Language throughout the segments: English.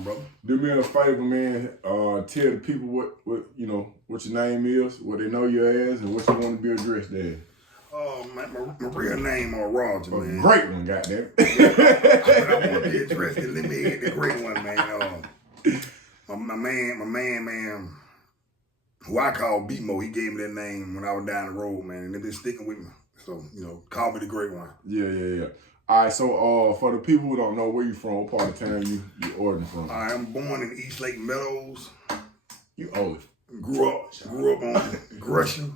on, brother? Do me a favor, man. Tell the people what what your name is, what they know you as, and what you want to be addressed as. My real name is Roger, man. A great one, goddamn. I want to be addressed as Lemonhead, the great one, man. My man, who I call B-Mo, he gave me that name when I was down the road, man, and they've been sticking with me. So, call me the great one. Yeah. All right, so for the people who don't know where you from, what part of town you ordering from? I'm born in East Lake Meadows. You old. Grew up on Gresham,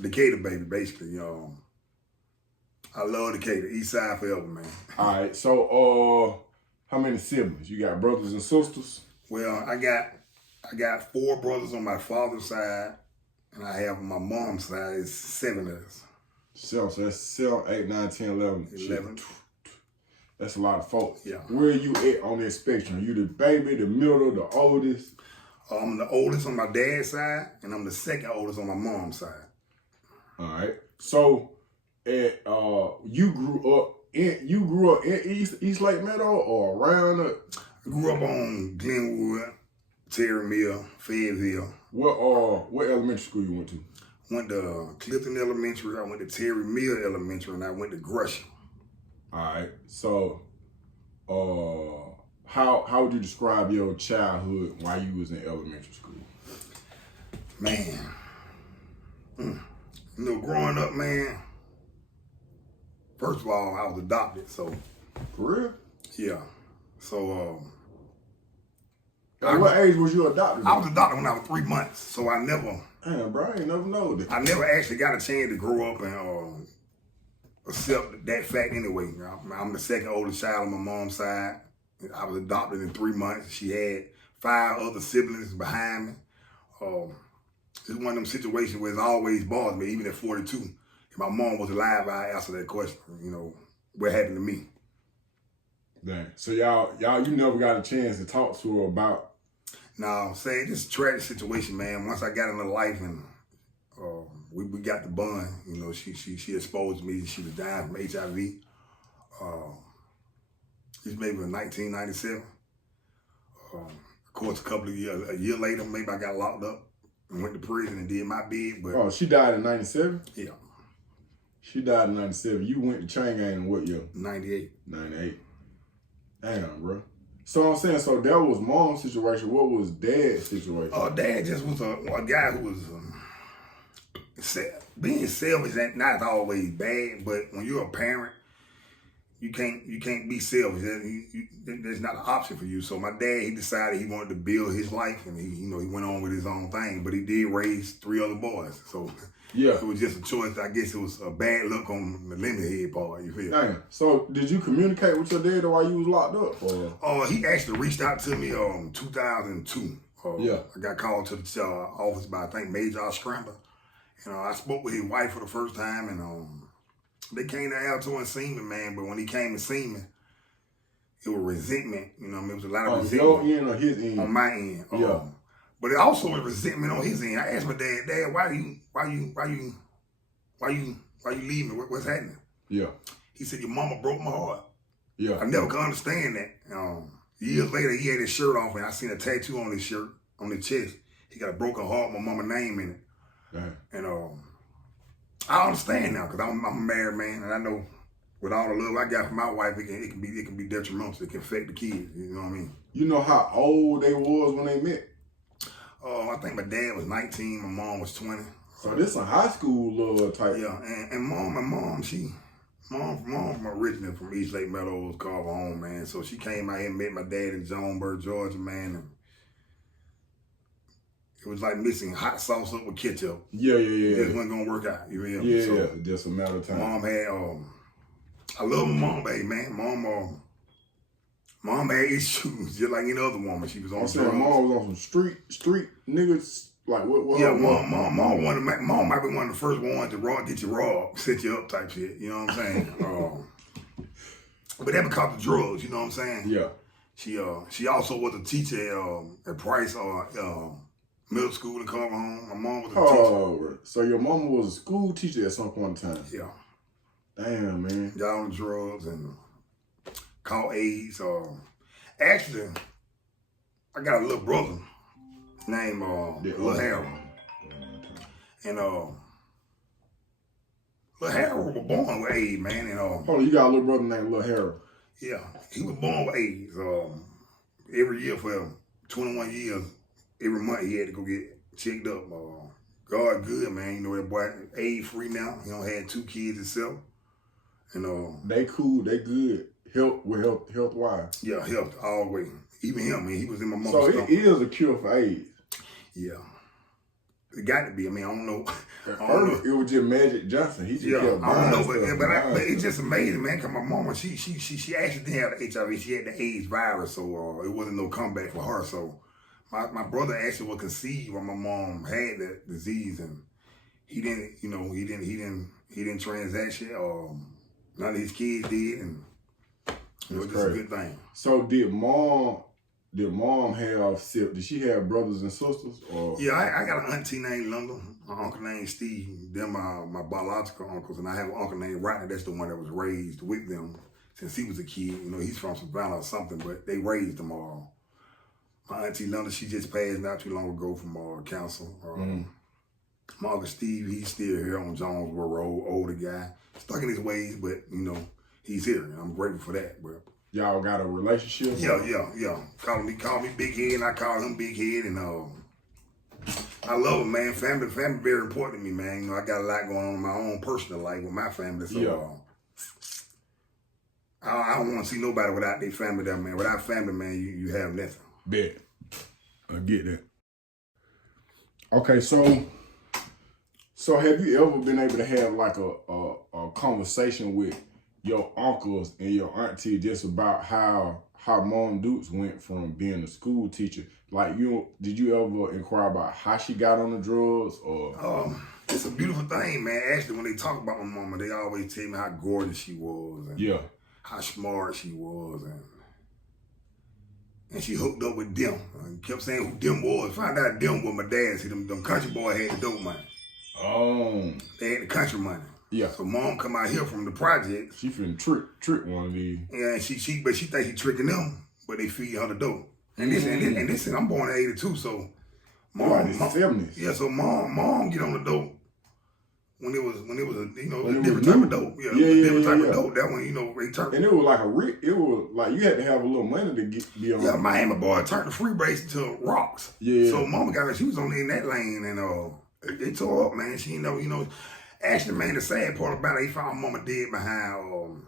Decatur, baby, basically. I love Decatur, East Side forever, man. All right, so how many siblings? You got brothers and sisters? Well, I got 4 brothers on my father's side, and I have on my mom's side is 7 of us. 7, so that's 7, 8, 9, 10, 11. 11. That's a lot of folks. Yeah. Where are you at on that spectrum? You the baby, the middle, the oldest? I'm the oldest on my dad's side, and I'm the second oldest on my mom's side. All right. So, you grew up in East Lake Meadow or around it? I grew up on Glenwood, Terry Mill, Fayetteville. What elementary school you went to? Went to Clifton Elementary. I went to Terry Mill Elementary, and I went to Gresham. All right. So, how would you describe your childhood while you was in elementary school? Man, growing up, man. First of all, I was adopted, so. For real? Yeah. So, at what age was you adopted? I was adopted when I was 3 months, so I never. Damn, bro, I ain't never know that. I never actually got a chance to grow up and accept that fact anyway. I'm the second oldest child on my mom's side. I was adopted in 3 months. She had 5 other siblings behind me. It's one of them situations where it's always bothered me, even at 42. If my mom was alive, I'd answer that question, what happened to me. Dang. So y'all, you never got a chance to talk to her about? No, say this is a tragic situation, man. Once I got into life and we got the bond, she exposed me. She was dying from HIV. This maybe in 1997. Of course, a year later, maybe I got locked up and went to prison and did my bid. But she died in 97? Yeah. She died in 97. You went to Chain Gang in what year? 98. 98. Damn, bro. So I'm saying, so that was mom's situation. What was dad's situation? Dad just was a guy who was being selfish. Not always bad, but when you're a parent, you can't be selfish. There's not an option for you. So my dad, he decided he wanted to build his life, and he went on with his own thing. But he did raise 3 other boys. So yeah, it was just a choice. I guess it was a bad look on the Lemonhead part. You feel? Damn. So did you communicate with your dad while you was locked up? Or? He actually reached out to me 2002. Yeah. I got called to the office by, I think, Major Scrambler. I spoke with his wife for the first time, and they came to Alto and seen me, man. But when he came and seen me, it was resentment. It was a lot of resentment. Your end or his end? On my end. Yeah. But it also was resentment on his end. I asked my dad, why you leave me? What's happening? Yeah. He said, your mama broke my heart. Yeah. I never could understand that. Years later, he had his shirt off, and I seen a tattoo on his shirt, on his chest. He got a broken heart, my mama's name in it. Damn. And I understand now, because I'm a married man, and I know with all the love I got from my wife, it can be detrimental. It can affect the kids. You know what I mean? You know how old they was when they met? I think my dad was 19, my mom was 20. So this a high school love type. Yeah, and mom from originally from East Lake Meadows, called her home, man. So she came out here and met my dad in Jonesboro, Georgia, man. And it was like mixing hot sauce up with ketchup. Yeah. It just wasn't gonna work out. You feel me? Yeah, so just a matter of time. Mom had, I love my mom, baby, man. Mom had issues, just like any other woman. She was on drugs. Mom was on some street niggas. Like what? Yeah, mom might be one of the first ones to get you robbed, set you up type shit. You know what I'm saying? But that because of drugs. You know what I'm saying? Yeah. She also was a teacher at Price middle school in Carver Home. My mom was a teacher. So your mama was a school teacher at some point in time? Yeah. Damn, man. Got on drugs and caught AIDS. Actually, I got a little brother named Lil Harold. And Lil Harold was born with AIDS, man. And hold on, you got a little brother named Lil Harold. yeah, he was born with AIDS. Every year for 21 years, every month he had to go get checked up. God good, man. You know that boy AIDS free now. He don't had 2 kids himself. And they cool, they good. Health wise. Yeah, health all the way. Even him, man, he was in my mom's So stomach. it is a cure for AIDS. Yeah. It got to be. I mean, I don't know. It was just Magic Johnson. He just kept I don't know, buying but it's just amazing, man. Cause my mama, she actually didn't have the HIV. She had the AIDS virus, so it wasn't no comeback for her. So my brother actually was conceived when my mom had that disease, and he didn't transaction. None of his kids did, and it was just a good thing. So did mom have siblings? Did she have brothers and sisters? Or yeah, I got an auntie named Linda, my uncle named Steve. They're my biological uncles, and I have an uncle named Rodney. That's the one that was raised with them since he was a kid. You know, he's from Savannah or something, but they raised them all. My auntie Linda, she just passed not too long ago from cancer. My uncle Steve, he's still here on Jonesboro Road, older guy, stuck in his ways, but you know, he's here, and I'm grateful for that, bro. Y'all got a relationship? Yeah. Call me Big Head, and I call him Big Head, and I love him, man. Family very important to me, man. You know, I got a lot going on in my own personal life with my family, so I don't want to see nobody without their family there, man. Without family, man, you have nothing. Bet. I get that. Okay, so have you ever been able to have like a conversation with your uncles and your auntie just about how Mom Dukes went from being a school teacher? Like, did you ever inquire about how she got on the drugs? Or it's a beautiful thing, man. Actually, when they talk about my mama, they always tell me how gorgeous she was, and how smart she was, and she hooked up with them. And kept saying who them was. Found out them was my dad. See, them country boy had the dope money. Oh. They had the country money. Yeah. So mom come out here from the projects. She finna trick one of these. Yeah, and she think she tricking them, but they feed her the dope. And this, I'm born in '82, so mom, 70s. Yeah, so mom get on the dope when it was a different type of dope. Different type of dope. That one, they turned. And it was like you had to have a little money to be on. Yeah, Miami boy turned the freebase into rocks. Yeah. So mama she was on in that lane, and they tore up, man. She actually, man, the sad part about it, they found mama dead behind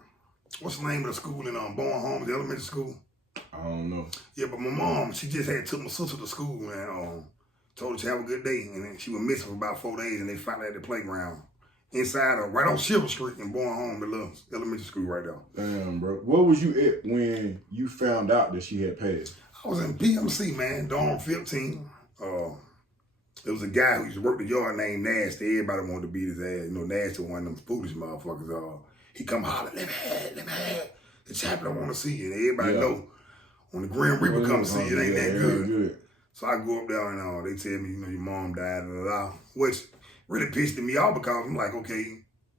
what's the name of the school in Bowen Homes, the elementary school? I don't know. Yeah, but my mom, she just had took my sister to school and told her to have a good day, and then she was missing for about 4 days, and they found her at the playground inside right on Silver Street in Bowen Home, the little elementary school right there. Damn, bro. Where was you at when you found out that she had passed? I was in PMC, man, dorm 15. There was a guy who used to work the yard named Nasty. Everybody wanted to beat his ass. Nasty one of them foolish motherfuckers. He come holler, Lemonhead. The chaplain want to see you. And everybody know when the Grim Reaper come see you, it ain't that good. So I go up there and they tell me, your mom died, which really pissed me off because I'm like, okay,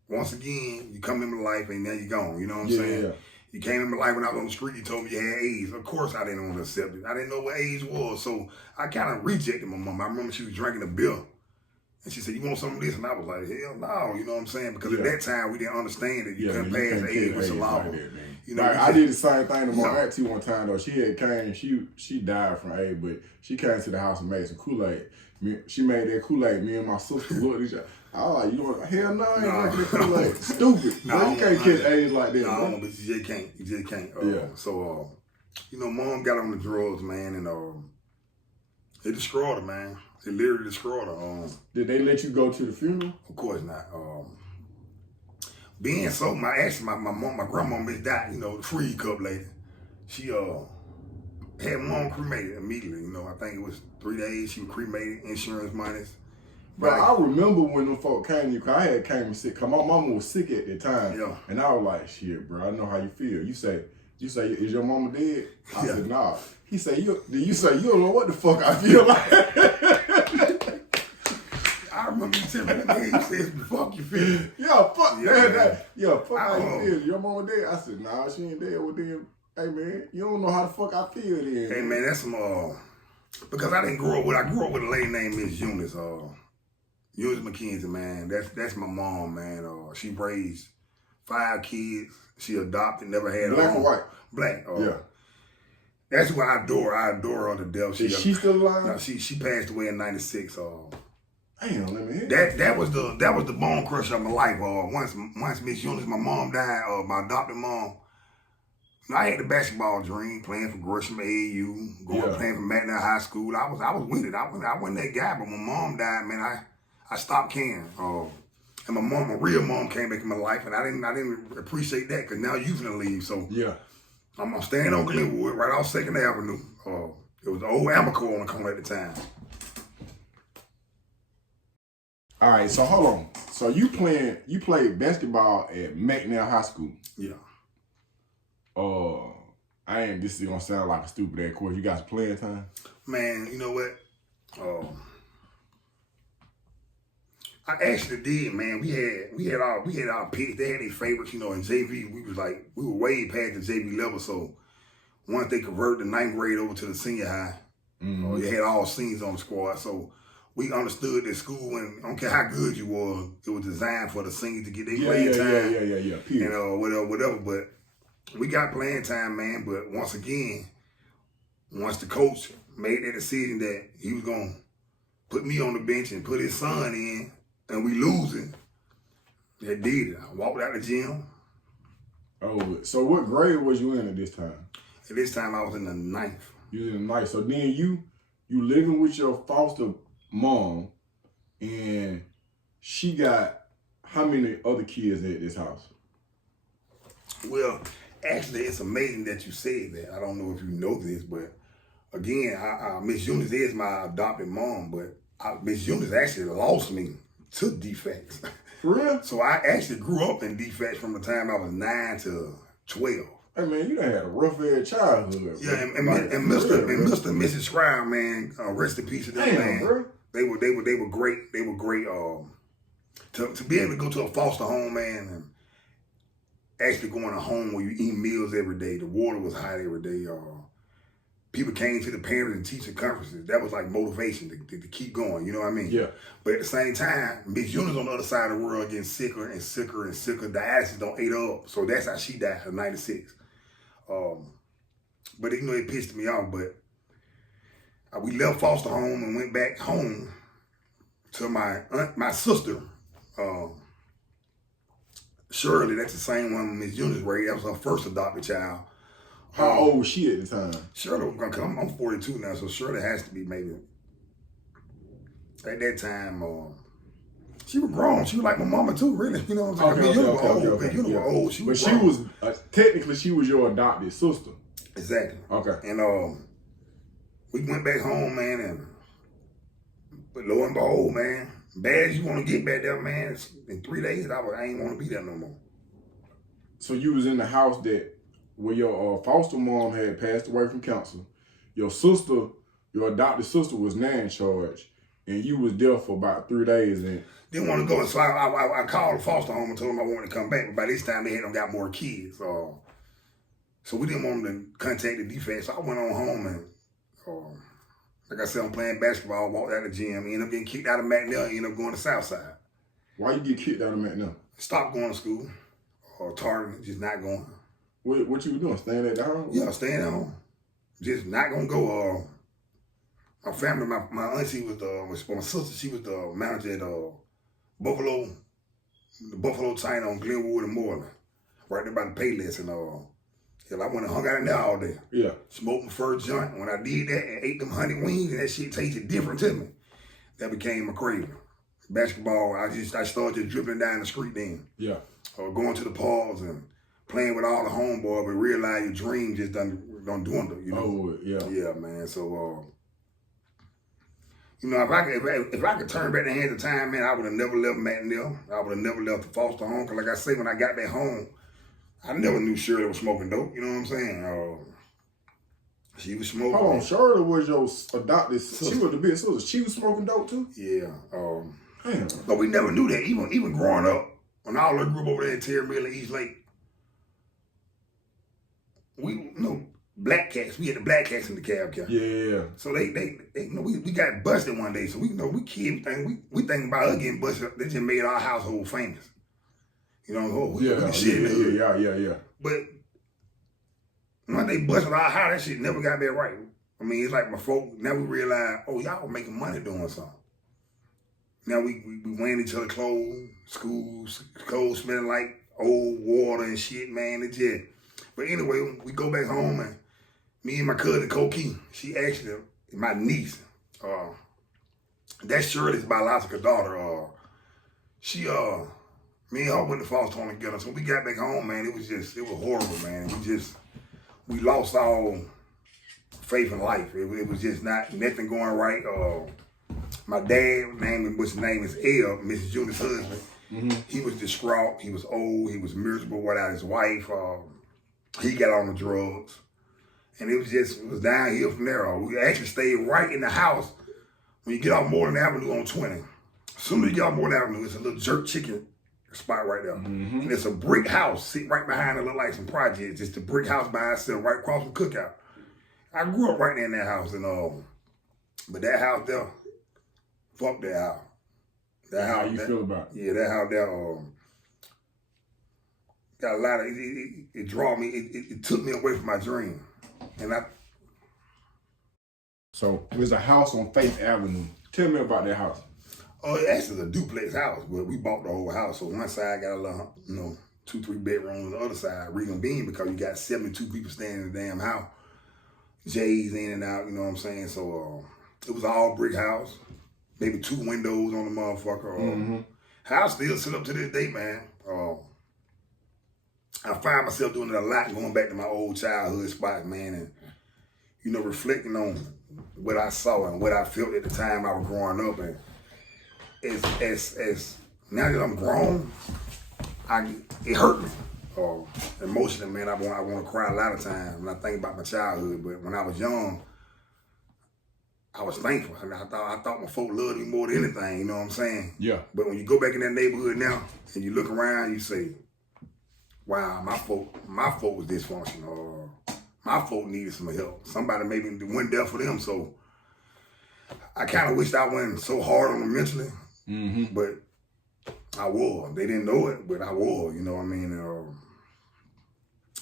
once again, you come in my life and now you're gone. You know what I'm saying? Yeah. You came in my life when I was on the street, you told me you had AIDS. Of course I didn't want to accept it. I didn't know what AIDS was. So I kind of rejected my mom. I remember she was drinking a beer. And she said, you want some of this? And I was like, hell no, you know what I'm saying? Because at that time, we didn't understand that you couldn't pass AIDS with saliva. I did the same thing to my auntie one time, though. She had came, she died from AIDS, but she came to the house and made some Kool-Aid. She made that Kool-Aid. Me and my sister looked at each other. I was like, you know what? Hell no, I ain't drinking that Kool-Aid. Stupid. No, you can't catch AIDS like that. No, but you just can't. You just can't. So, mom got on the drugs, man, and it destroyed her, man. It literally destroyed her. Did they let you go to the funeral? Of course not. Being so, my grandma Miss Dot, the free cup lady, she had mom cremated immediately. I think it was 3 days. She was cremated, insurance monies. But I remember when them folk came to you, because I had came sick, because my mama was sick at the time. Yeah. And I was like, shit, bro, I know how you feel. You say, is your mama dead? I said, nah. He said, you don't know what the fuck I feel like. I remember you telling me that. You said, fuck you feel. Fuck how you feel. Your mama dead? I said, nah, she ain't dead. Well, then Hey man, you don't know how the fuck I feel then. Hey man, that's some because I grew up with a lady named Miss Eunice. Eunice McKenzie, man. That's my mom, man. She raised 5 kids. She adopted, never had Black a home. or white? Black. Yeah. That's what I adore. I adore her to death. Is she still alive? No, she passed away in '96. Damn, let me hear that was the bone crusher of my life. Once Miss Eunice, my mom died, my adopted mom. I had the basketball dream, playing for Gresham AAU, playing for McNair High School. I was with it. I wasn't that guy, but when mom died, man, I stopped caring. And my real mom came back in my life, and I didn't appreciate that because now you finna leave. So yeah. I'm staying on Glenwood, right off 2nd Avenue. It was the old Amoco on the corner at the time. All right, so hold on. So you played basketball at McNair High School. Yeah. This is gonna sound like a stupid ass question. You got some playing time? Man, you know what? I actually did, man. We had our picks. They had their favorites, you know. In JV, we were way past the JV level. So once they converted the 9th grade over to the senior high, you had all seniors on the squad. So we understood that school, and I don't care how good you were, it was designed for the seniors to get their playing time. Yeah. Period. And whatever. But we got playing time, man. But once again, once the coach made that decision that he was gonna put me on the bench and put his son in, and we losing, that did it. I walked out the gym. Oh, so what grade was you in at this time? At this time, I was in the 9th. You was in the 9th. So then you living with your foster mom, and she got how many other kids at this house? Well, actually, it's amazing that you said that. I don't know if you know this, but again, Miss Eunice is my adopted mom, but Miss Eunice actually lost me to defects. For real? So I actually grew up in defects from the time I was 9 to 12. Hey man, you done had a rough ass childhood. Yeah, and Mr. and Mrs. Shroud, man, rest in peace to them, man. Bro. They were great. They were great. To be able to go to a foster home, man, and actually going to a home where you eat meals every day. The water was hot every day. People came to the parent and teacher conferences. That was like motivation to keep going. You know what I mean? Yeah. But at the same time, Miss Eunice on the other side of the world getting sicker and sicker and sicker. Dialysis don't ate her up. So that's how she died at 96. But you know, it pissed me off. But we left foster home and went back home to my sister, Shirley. That's the same one Miss Eunice raised. That was her first adopted child. How old was she at the time? Shirley, because I'm 42 now, so Shirley has to be maybe, at that time, she was grown. She was like my mama too, really. You know what I'm saying? You know, old. She was grown. Technically, she was your adopted sister. Exactly. Okay. And we went back home, man, but lo and behold, man, bad as you want to get back there, man, in 3 days, I ain't want to be there no more. So you was in the house where your foster mom had passed away from cancer. Your sister, your adopted sister, was now in charge, and you was there for about 3 days. And didn't want to go, so I called the foster home and told them I wanted to come back. But by this time, they hadn't got more kids. So we didn't want them to contact the defense. So I went on home and, like I said, I'm playing basketball, walked out of the gym, ended up getting kicked out of McNair, ended up going to Southside. Why you get kicked out of McNair? Stopped going to school, targeting, just not going. What you were doing? Staying at the home? Yeah, staying at home. Just not gonna go. My family, my auntie was my sister. She was the manager at Buffalo China on Glenwood and Moreland, right there by the Payless. And I went and hung out in there all day. Yeah. Smoked my first joint. When I did that and ate them honey wings, and that shit tasted different to me. That became a craving. Basketball, I started just dribbling down the street then. Yeah. Going to the pubs and playing with all the homeboys, but realize your dream just don't dwindle, you know? Oh, yeah. Yeah, man. So, you know, if I could turn back the hands of time, man, I would have never left McNair. I would have never left the foster home. Because like I say, when I got back home, I never knew Shirley was smoking dope. You know what I'm saying? She was smoking. Hold on, Shirley was your adopted sister. She was the big sister. She was smoking dope too? Yeah. Damn. But we never knew that. Even growing up, when all the group over there in Terry Mill and East Lake, we black cats. We had the black cats in the cab car. Yeah. So they we got busted one day. So we kid we think about us getting busted. They just made our household famous. We shit in the hood. Yeah. But when they busted our house, that shit never got that right. I mean, it's like my folk, now we realize, y'all making money doing something. Now we wearing each other clothes, clothes smelling like old water and shit, man. It just, but anyway, we go back home and me and my cousin Coquille, she actually, my niece, that's Shirley's biological daughter. Me and her went to foster home together. So we got back home, man. It was horrible, man. We lost all faith in life. It was just nothing going right. My dad, his name is El, Mrs. Junior's husband. Mm-hmm. He was distraught. He was old. He was miserable without his wife. He got on the drugs. And it was downhill from there. We actually stayed right in the house. When you get off Moreland Avenue on 20, as soon as you get off Moreland Avenue, it's a little jerk chicken spot right there. Mm-hmm. And it's a brick house sitting right behind it, look like some projects. It's the brick house by itself, right across from Cookout. I grew up right there in that house, and but that house there, fuck that house. That house. How you feel about it? Yeah, that house there, got a lot of it draw me. It took me away from my dream, and So it was a house on Faith Avenue. Tell me about that house. It actually a duplex house, but we bought the whole house. So one side got a little, 2-3 bedrooms. The other side, Regan Bean, because you got 72 people staying in the damn house. J's in and out, you know what I'm saying? So it was all brick house, maybe 2 windows on the motherfucker. Mm-hmm. House still sit up to this day, man. I find myself doing it a lot, going back to my old childhood spots, man, and reflecting on what I saw and what I felt at the time I was growing up. And as now that I'm grown, it hurt me. Emotionally, man, I want to cry a lot of times when I think about my childhood. But when I was young, I was thankful. I thought my folk loved me more than anything. You know what I'm saying? Yeah. But when you go back in that neighborhood now and you look around, you say, "Wow, my folk was dysfunctional. Or my folk needed some help. Somebody maybe went there for them." So I kind of wished I wasn't so hard on them mentally. Mm-hmm. But I was. They didn't know it, but I was. You know what I mean?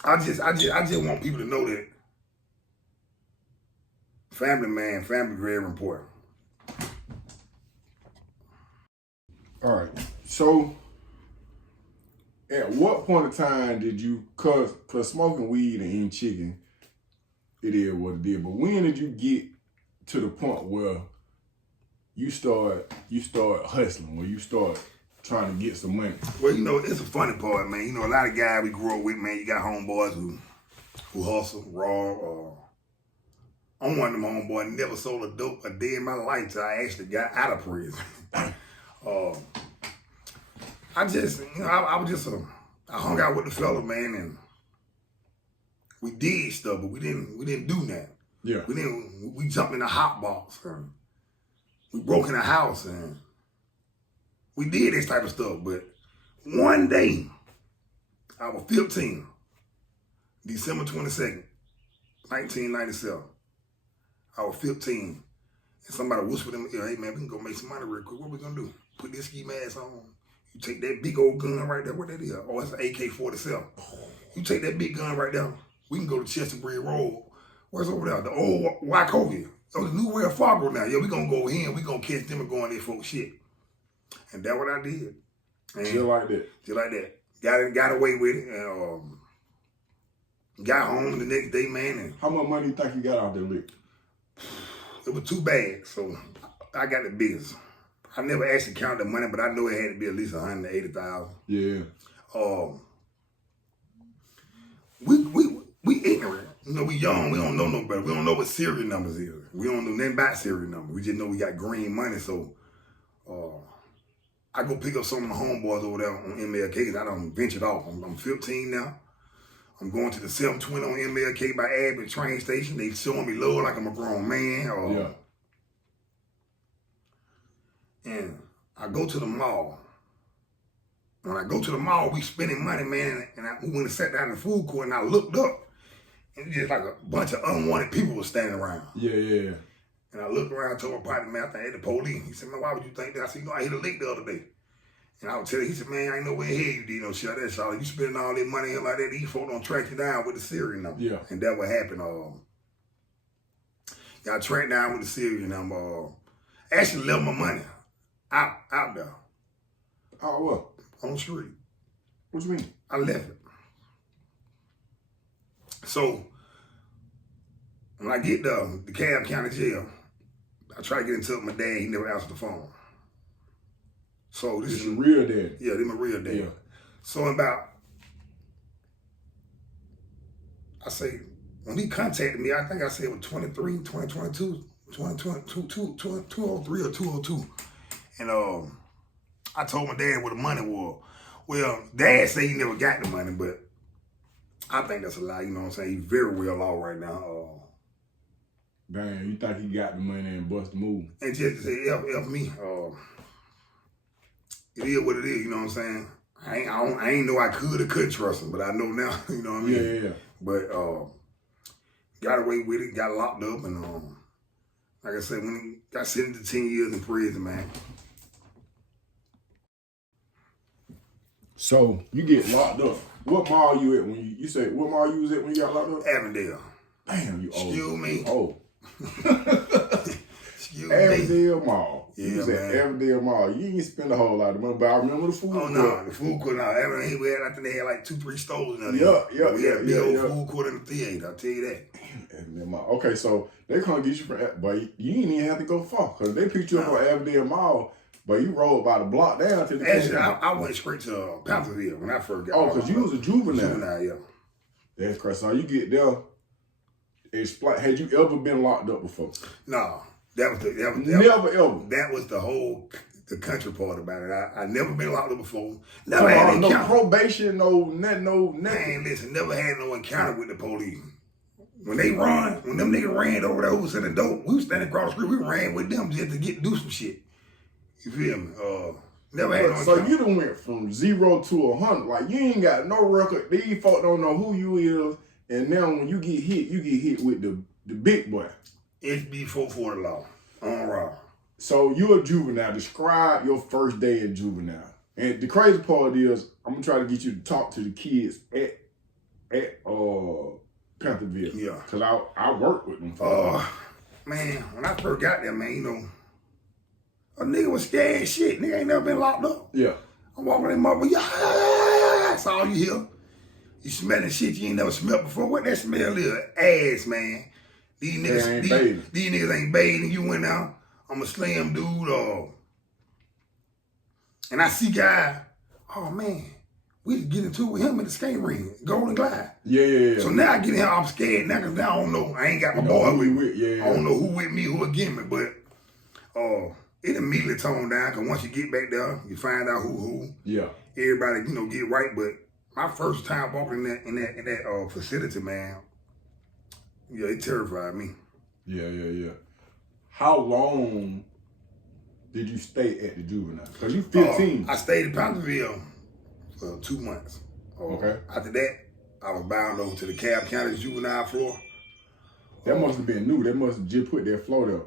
I just want people to know that family very important. All right. So at what point in time did you, cause smoking weed and eating chicken, it is what it is. But when did you get to the point where you start hustling, where you start trying to get some money? Well, it's a funny part, man. A lot of guys we grew up with, man, you got homeboys who hustle, raw. I'm one of them homeboys, never sold a dope a day in my life till I actually got out of prison. I hung out with the fella, man, and we did stuff, but we didn't do that. Yeah. We jumped in a hot box, and we broke in a house, and we did this type of stuff. But one day, I was 15, December 22nd, 1997. I was 15, and somebody whispered in my ear, "Hey man, we can go make some money real quick. What we gonna do? Put this ski mask on. You take that big old gun right there. What that is? Oh, it's an AK-47. You take that big gun right there. We can go to Chester Bridge Road. Where's over there? The old Wachovia. Oh, the new way of Fargo now. Yeah, we gonna go in. We gonna catch them and go in there for shit." And that's what I did. And just like that. Just like that. Got away with it. And got home the next day, man. And how much money you think you got out there, lick? It was 2 bags, so I got the business. I never actually counted the money, but I know it had to be at least $180,000. Yeah. We ignorant. We young. We don't know no better. We don't know what serial numbers is. We don't know nothing about serial numbers. We just know we got green money. So I go pick up some of my homeboys over there on MLK. I done ventured off. I'm 15 now. I'm going to the 720 on MLK by Abbott train station. They showing me love like I'm a grown man. Yeah. And I go to the mall. When I go to the mall, we spending money, man. And we went and sat down in the food court, and I looked up, And just like a bunch of unwanted people was standing around. Yeah. And I looked around and told my partner, man, I think they the police. He said, man, why would you think that? I said, I hit a lick the other day. And I would tell him, he said, man, I ain't no way in hell you did no shit like that, Charlie. You spending all that money here like that, these folks don't track you down with the serial number. Yeah. And that what happened. Got tracked down with the serial number. Actually left my money out there. Oh, what? On the street. What you mean? I left it. So, when I get to the Decatur County Jail, I try to get in touch with my dad. He never answered the phone. So this is your real dad. Yeah, this my real dad. Yeah. So I say, when he contacted me, I think I said it was 2022, 203 or 202. And I told my dad what the money was. Well, Dad said he never got the money, but I think that's a lie, you know what I'm saying? He's very well off right now. Damn, you think he got the money and bust the move? And just to say, F me. It is what it is, you know what I'm saying? I ain't know I could or couldn't trust him, but I know now, you know what I mean? Yeah. But got away with it, got locked up, and like I said, when he got sentenced to 10 years in prison, man. So you get locked up. What mall you at when you say what mall you was at when you got locked up? Avondale. Damn, you old. Excuse me. Oh. Excuse Avondale Mall. Yeah, you was at Avondale Mall. You didn't spend a whole lot of money, but I remember the food court. Oh no, the food court. No, Avondale. I think they had like 2-3 stores in there. Yeah. We had a big old food court in the theater. I'll tell you that. Avondale Mall. Okay, so they can't get you from, but you didn't even have to go far because they picked you up on Avondale Mall. But you rolled about a block down to the Actually, I went straight to Pantherville when I first got. Oh, because you was a juvenile. Juvenile, yeah. That's crazy. So you get there. Had you ever been locked up before? No, that was never ever. That was the country part about it. I never been locked up before. Never had no probation, no nothing. Man, listen, never had no encounter with the police. When them niggas ran over there who was in the door, we was standing across the street. We ran with them just to do some shit. You feel me? Never had no. So you done went from 0 to 100. Like you ain't got no record. These folks don't know who you is. And now when you get hit with the big boy. HB 440 law on raw. So you're a juvenile. Describe your first day in juvenile. And the crazy part is, I'm gonna try to get you to talk to the kids at Pantherville. Yeah. Cause I work with them. Man, when I first got there, man, you know, a nigga was scared as shit. Nigga ain't never been locked up. Yeah. I'm walking in mother, that's all you hear. You smelling shit you ain't never smelled before. What that smell is? Ass, man. These niggas ain't bathing. You went out, I'm a slim dude, and I see guy, oh man, we just get into it with him in the skate ring, Golden Glide. Yeah. So now I get in here, I'm scared now because now I don't know. I ain't got my boy with me. Yeah. I don't know who with me, who against me, but it immediately toned down because once you get back there, you find out who. Yeah. Everybody, get right, but my first time walking in that facility, man, yeah, it terrified me. Yeah. How long did you stay at the juvenile? Because you 15. I stayed in Pantherville for 2 months. Okay. After that, I was bound over to the Cobb County juvenile floor. That must have been new. They must have just put that floor there.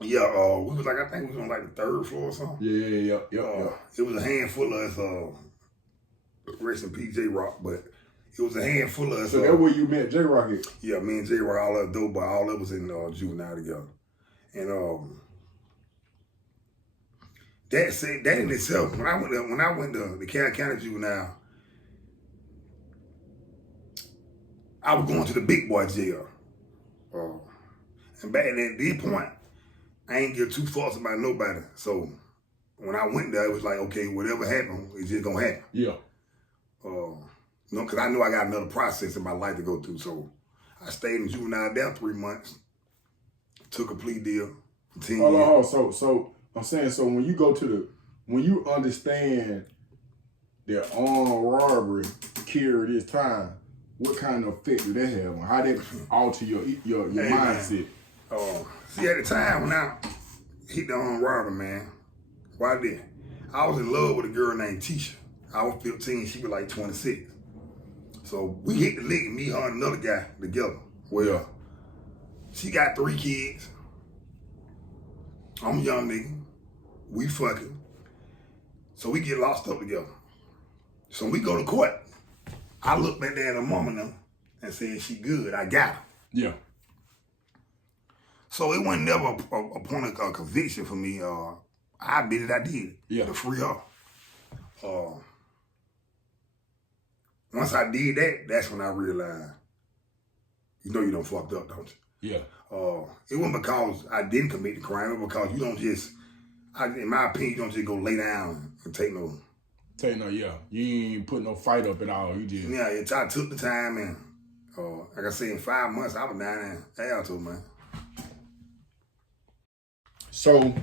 Yeah, we was I think we was on the 3rd floor or something. Yeah. It was a handful of us, rest in peace, J-Rock, but it was a handful of us. So that's where you met J-Rock at? Yeah, me and J-Rock, all that dope, but all of us in juvenile together. And that in itself, when I went to the Cobb County juvenile, I was going to the big boy jail. And back at this point, I ain't give 2 fucks about nobody. So when I went there, it was like, okay, whatever happened, it's just gonna happen. Yeah. Because I knew I got another process in my life to go through. So I stayed in juvenile there 3 months, took a plea deal for 10 years. So I'm saying, so when you understand that armed robbery carried this time, what kind of effect did that have? How did that alter your mindset? See, at the time when I hit the armed robbery, man, why did I was in love with a girl named Tisha. I was 15, she was like 26. So we hit the lick, me, her, and another guy together. Well, she got 3 kids. I'm a young nigga. We fucking. So we get lost up together. So we go to court. I looked back there at her mama now and said, she good, I got her. Yeah. So it wasn't never a point of conviction for me. I did it, I did it to free her. Once I did that, that's when I realized, you know you done fucked up, don't you? Yeah. It wasn't because I didn't commit the crime, it was because you don't just, in my opinion, you don't just go lay down and take no. You ain't put no fight up at all. You just. Yeah, I took the time and, like I said, in 5 months, I was down there at Alto, man. So,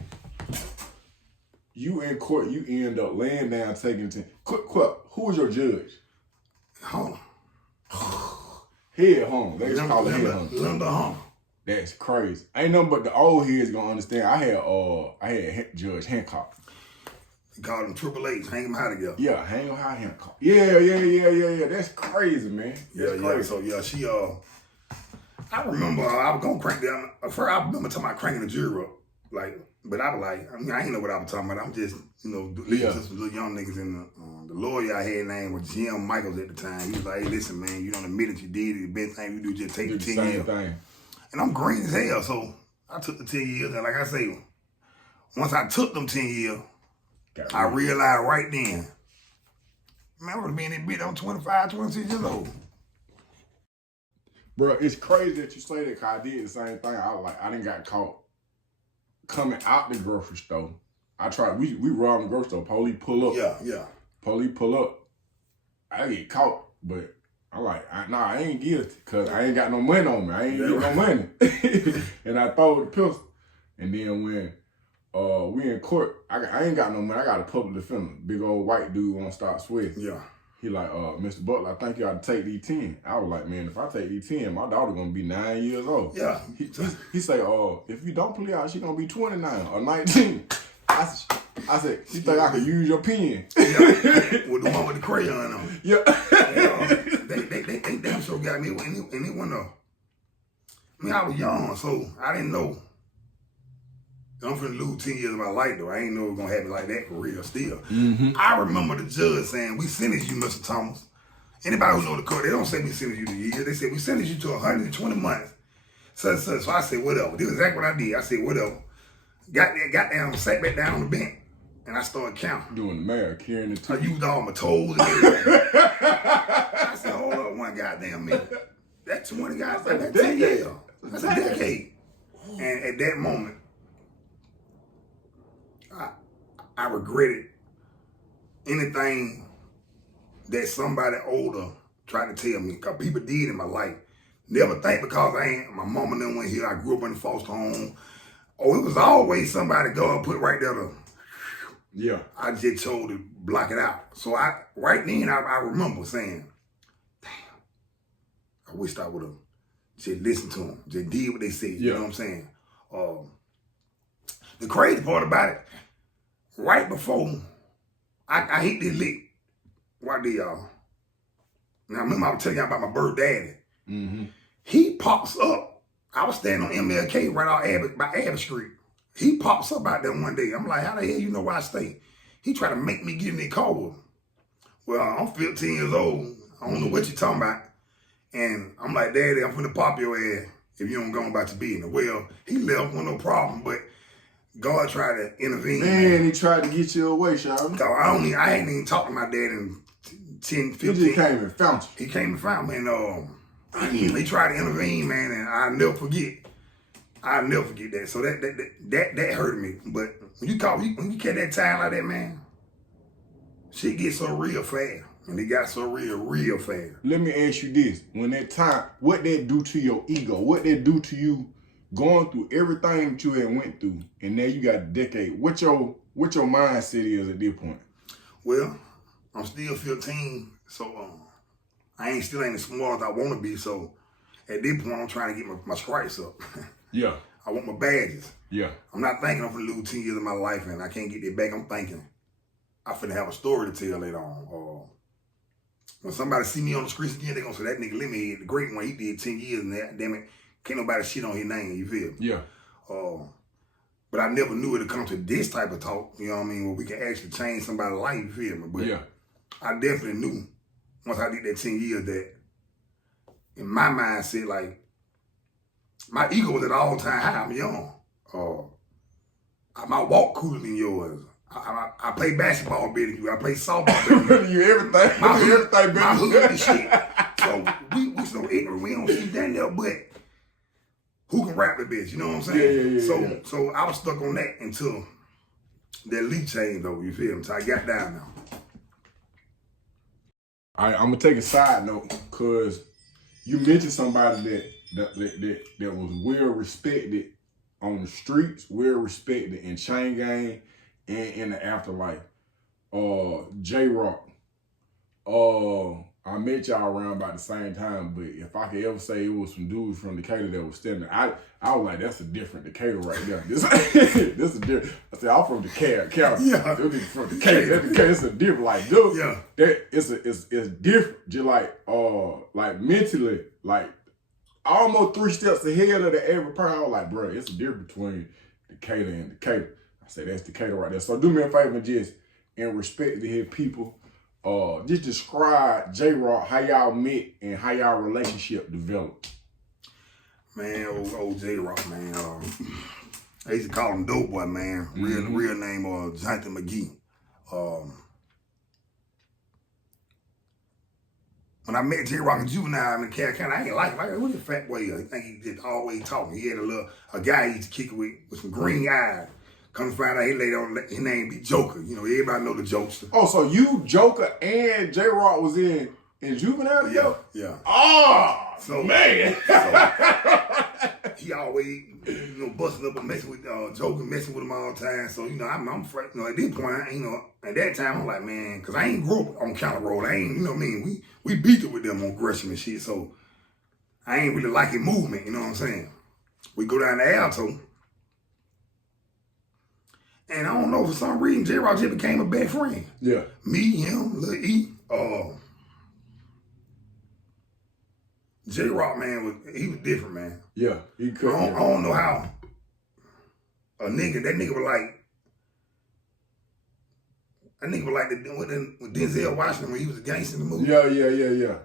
you in court, you end up laying down, taking quick, who was your judge? Home. Head home. They just call it head home. Linda home. That's crazy. Ain't nothing but the old heads gonna understand. I had Judge Hancock. They called him Triple H, hang him high together. Yeah, hang him high Hancock. Yeah. That's crazy, man. That's crazy. So she I remember I was gonna crank down. First, I remember talking about cranking the jury up, but I was like, I ain't know what I was talking about. I'm just, listening to some little young niggas in the lawyer I had name was Jim Michaels at the time. He was like, hey, listen, man, you don't admit that you did it. The best thing you do is just take the 10 years. Thing. And I'm green as hell, so I took the 10 years. And like I say, once I took them 10 years, I realized right then, man, I would have been in that bitch. I'm 25, 26 years old. Bro, it's crazy that you say that, because I did the same thing. I didn't got caught coming out the grocery store. We robbed the grocery store. Police pull up. Yeah. Police pull up. I get caught, but I'm like, I ain't guilty, because I ain't got no money on me. I ain't getting no money. And I throw the pistol. And then when we in court, I ain't got no money. I got a public defender. Big old white dude won't stop sweating. Yeah. He like, Mr. Butler, I think you ought to take these 10. I was like, man, if I take these 10, my daughter gonna be 9 years old. Yeah. He say, if you don't plea out, she gonna be 29 or 19. I said, you think I can use your pen? Yeah. With the one with the crayon on it. Yeah. They damn sure got me. And it went up. I mean, I was young, so I didn't know. I'm finna lose 10 years of my life, though. I ain't know it was gonna happen like that for real still. Mm-hmm. I remember the judge saying, we sentenced you, Mr. Thomas. Anybody who know the court, they don't say we sentenced you to years. They said, we sentenced you to 120 months. So I said, whatever. This is exactly what I did. I said, whatever. Got down, sat back down on the bench, and I started counting. Doing the mayor, carrying the two. I used all my toes and everything. I said, hold up one goddamn minute. That's 20 guys. That's 10 years. That's a decade. And at that moment, I regretted anything that somebody older tried to tell me. Because people did in my life. Never think because my mama never went here. I grew up in a foster home. Oh, it was always somebody God put right there to. Yeah. I just told to block it out. So right then I remember saying, damn, I wished I would have just listened to them. Just did what they said. You know what I'm saying? The crazy part about it, right before I hit this lick, what did y'all? Now remember I was telling y'all about my bird daddy. Mm-hmm. He pops up. I was standing on MLK right out by Abbott Street. He pops up out there one day. I'm like, how the hell you know where I stay? He tried to make me get in that car with him. Well, I'm 15 years old. I don't know what you're talking about. And I'm like, Daddy, I'm finna pop your ass if you don't go about your business. Well, he left with no problem, but God tried to intervene. Man, he tried to get you away, Sean. I ain't even talked to my dad in 10, 15. He just came and found you. He came and found me, and he tried to intervene, man, and I'll never forget. I'll never forget that. So that hurt me. But when you catch that time like that, man, shit gets so real fast. And it got so real fast. Let me ask you this. When that time, what that do to your ego? What that do to you going through everything that you had went through, and now you got a decade? What your mindset is at this point? Well, I'm still 15, so I still ain't as smart as I want to be. So at this point, I'm trying to get my stripes up. Yeah. I want my badges. Yeah. I'm not thinking I'm gonna lose 10 years of my life and I can't get that back. I'm thinking I'm finna have a story to tell later on. When somebody see me on the streets again, they gonna say that nigga Lemonhead, the great one, he did 10 years and that, damn it, can't nobody shit on his name, you feel me? Yeah. But I never knew it'd come to this type of talk, you know what I mean, where we can actually change somebody's life, you feel me? But yeah. I definitely knew once I did that 10 years that in my mindset, like, my ego was at all time high. I'm young. My walk cooler than yours. I play basketball better than you. I play softball better than you. Everything. My everything better my than hood and shit. So we so ignorant. We don't see that there, but who can rap the bitch? You know what I'm saying? Yeah. So I was stuck on that until that league changed though. You feel me? So I got down now. All right, I'm gonna take a side note because you mentioned somebody that was well respected on the streets, well respected in chain gang and in the afterlife. J-Rock. I met y'all around about the same time, but if I could ever say it was some dudes from Decatur that was standing, I was like, that's a different Decatur right there. This is a different. I said, I'm from Decatur. Yeah. From Decatur. It's a different, like, dude. Yeah. That it's different. Just like mentally, like almost 3 steps ahead of the average person. I was like, bro, it's a difference between Decatur and Decatur. I said, that's Decatur right there. So do me a favor and just, in respect to his people, just describe J-Rock, how y'all met and how y'all relationship developed. Man, old J-Rock, man. I used to call him Dope Boy, man. Real name, Jonathan McGee. When I met J-Rock and Juvenile in the Cat County, I ain't like him. Who the fat boy is? I think he just always talking. He had a guy he used to kick it with some green eyes. Come to find out he laid on his name be Joker. You know, everybody know the jokester. Oh, so you, Joker, and J-Rock was in Juvenile together? Yeah. Oh, so, man. So, he always, busting up and messing with Joker, messing with him all the time. So, I'm afraid, at this point, at that time, I'm like, man, because I ain't grew up on County Road. I ain't, what I mean? We beat it with them on Gresham and shit. So, I ain't really like his movement, you know what I'm saying? We go down to Alto. And I don't know, for some reason, J-Rock just became a best friend. Yeah. Me, him, Lil E. J-Rock, man, he was different, man. Yeah, he could. I don't know how that nigga was with Denzel Washington when he was a gangster in the movie. Yeah.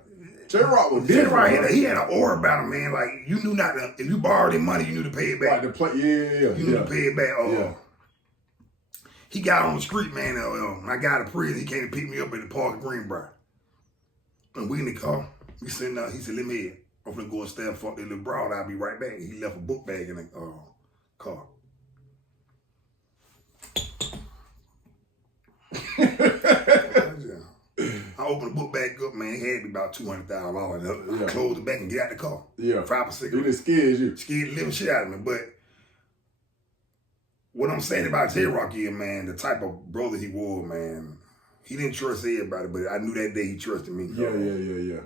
J-Rock was different. J-Rock he had an aura about him, man. Like, you knew not to, if you borrowed his money, you knew to pay it back. Like to play, yeah. You knew to pay it back. He got on the street, man. I got out of prison. He came to pick me up at the park in Greenbrier. And we in the car. We sitting out. He said, Lemonhead, I'm finna go upstairs and fuck that little broad. I'll be right back. He left a book bag in the car. I opened the book bag up, man. It had to be about $200,000. I closed it back and get out the car. Yeah. 5 or 6. It scares you. Scared the living shit out of me. But what I'm saying about J-Rock is, man, the type of brother he was, man, he didn't trust everybody, but I knew that day he trusted me. Yeah.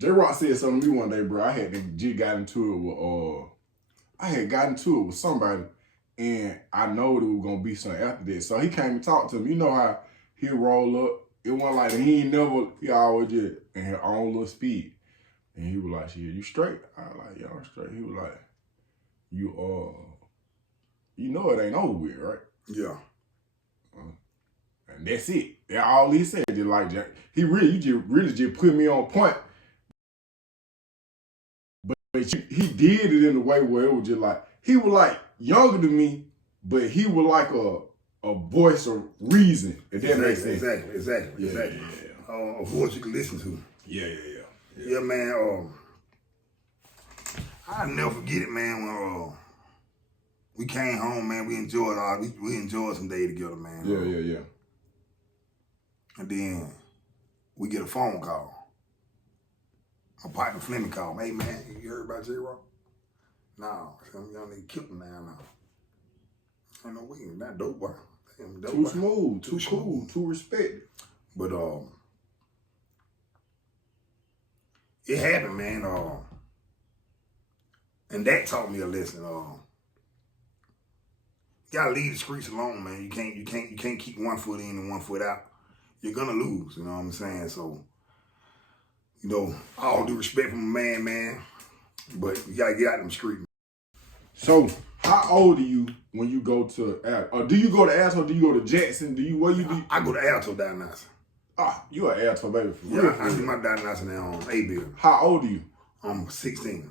J-Rock said something to me one day, bro. I had got into it with somebody, and I know there was gonna be something after that. So he came and talked to me. You know how he roll up. It wasn't like he always just in his own little speed. And he was like, shit, you straight? I was like, yeah, I'm straight. He was like, you know it ain't over with, right? Yeah. And that's it. That's all he said. Just like he really just put me on point. But he did it in a way where it was just like, he was like younger than me, but he was like a voice of reason. If that makes sense. Exactly. A voice you can listen to. Yeah, man. I'll never forget it, man. When we came home, man, we enjoyed some day together, man. Yeah. And then we get a phone call. My partner Fleming called me. Hey, man, you heard about J-Rock? No, some young nigga killed him now. I know we ain't that dope boy. Too smooth, too cool, too respected. But it happened, man. And that taught me a lesson. You gotta leave the streets alone, man. You can't keep one foot in and one foot out. You're gonna lose, you know what I'm saying? So You know, all due respect from a man, but you gotta get out them streets. So, how old are you when you go to Alto? Do you go to Alto? Do you go to Jackson? Where you do? I go to Alto diagnosis. Ah, you an Alto baby for Yeah, real. I do my diagnosis now on A-Bill. How old are you? I'm 16.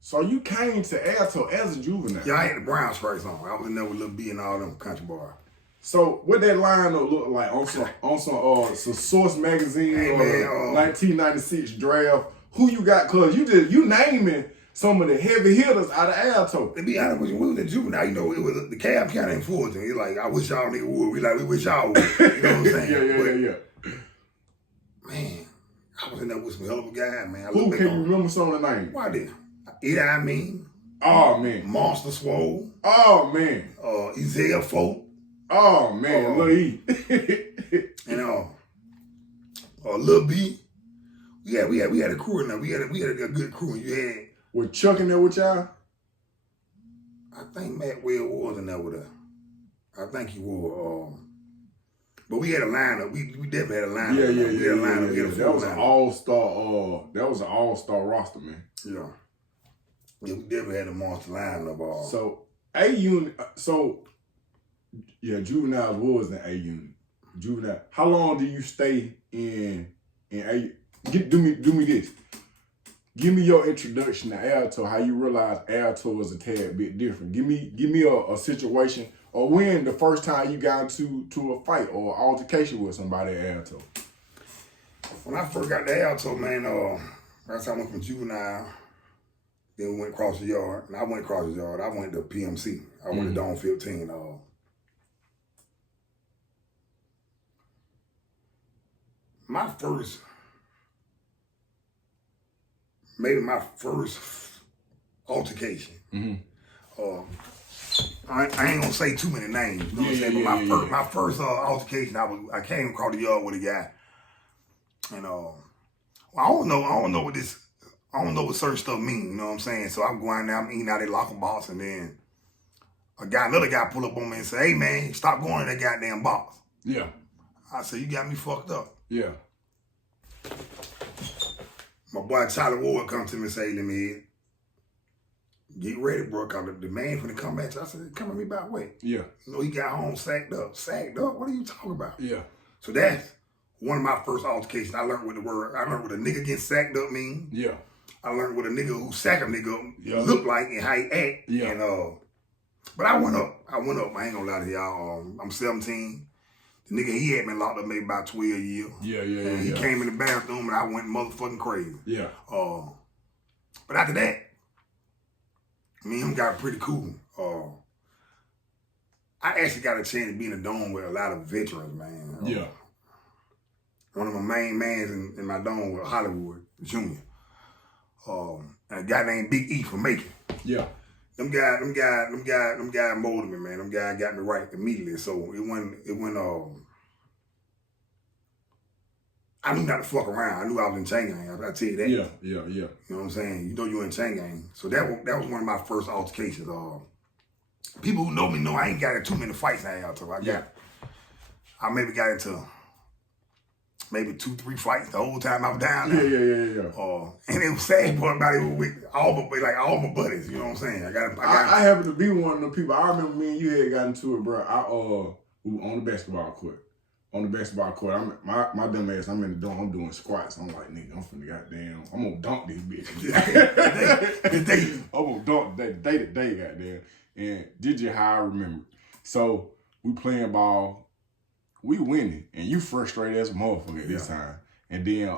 So you came to Alto as a juvenile. Yeah, I had the brown stripes on. I was in there with Lil B and all them country boys. So what that lineup look like on some Source magazine Hey, or man, 1996 draft? Who you got? Cause you naming some of the heavy hitters out of Alto. To be honest with you, we was in juvenile, you know, it was the cab kind of enforced. He's like, I wish y'all nigga would. We wish y'all would. You know what I'm saying? yeah. Man, I was in there with some hell of a guy, man. Who can you remember some of the names? Why did? I mean. Oh man. Monster Swole. Oh man. Isaiah Folk. Oh man, Lil E. And Lil B. We had a crew in there. We had a good crew. And you had Was Chuck in there with y'all? I think Matt Well was in there with us. I think he was. But we had a lineup. We definitely had a lineup. We had a lineup. We had a full That was lineup. an all-star. That was an all-star roster, man. Yeah. Yeah, we definitely had a monster lineup. So A unit. So yeah, juveniles was in A unit. Juvenile. How long do you stay in A? Do me this. Give me your introduction to Alto. How you realize Alto was a tad bit different. Give me a situation or when the first time you got into a fight or altercation with somebody at Alto. When I first got to Alto, man, that's how I went from juvenile. Then we went across the yard. And I went across the yard. I went to PMC. I went to Dome 15. My first altercation. I ain't gonna say too many names. You know what I'm saying? But my first altercation, I came across the yard with a guy, and I don't know what certain stuff mean. You know what I'm saying? So I'm going there, I'm eating out at locker box, and then another guy pull up on me and say, "Hey man, stop going to that goddamn box." Yeah. I said, "You got me fucked up." Yeah. My boy Charlie Ward come to me and say, "Lemonhead, get ready, bro, cause the man finna come back." I said, "Come at me about what?" Yeah. You know, he got home sacked up. Sacked up? What are you talking about? Yeah. So that's one of my first altercations. I learned what a nigga getting sacked up mean. Yeah. I learned what a nigga who sack a nigga up look like and how he act. Yeah. And but I went up. I ain't gonna lie to y'all. I'm 17. The nigga, he had been locked up maybe about 12 years. Yeah. And he came in the bathroom and I went motherfucking crazy. Yeah. But after that, me and him got pretty cool. I actually got a chance to be in the dome with a lot of veterans, man. Yeah. One of my main mans in my dome was Hollywood Jr. And a guy named Big E from Macon. Yeah. Them guys molded me, man. Them guys got me right immediately. So it went I knew not to fuck around. I knew I was in chain gang. I tell you that. Yeah. You know what I'm saying? You know you're in chain gang. So that was one of my first altercations. People who know me know I ain't got into too many fights in Alto. I maybe got into maybe 2-3 fights the whole time I was down there. Yeah. And it was sad part about it with all my buddies. You know what I'm saying? I happen to be one of the people. I remember me and you had gotten into it, bro. We were on the basketball court. My dumb ass, I'm in the dorm, I'm doing squats. I'm like, nigga, I'm gonna dunk this bitch. I'm gonna dunk day to day, goddamn. And did you how I remember? So we playing ball, we winning, and you frustrated as a motherfucker at this time. And then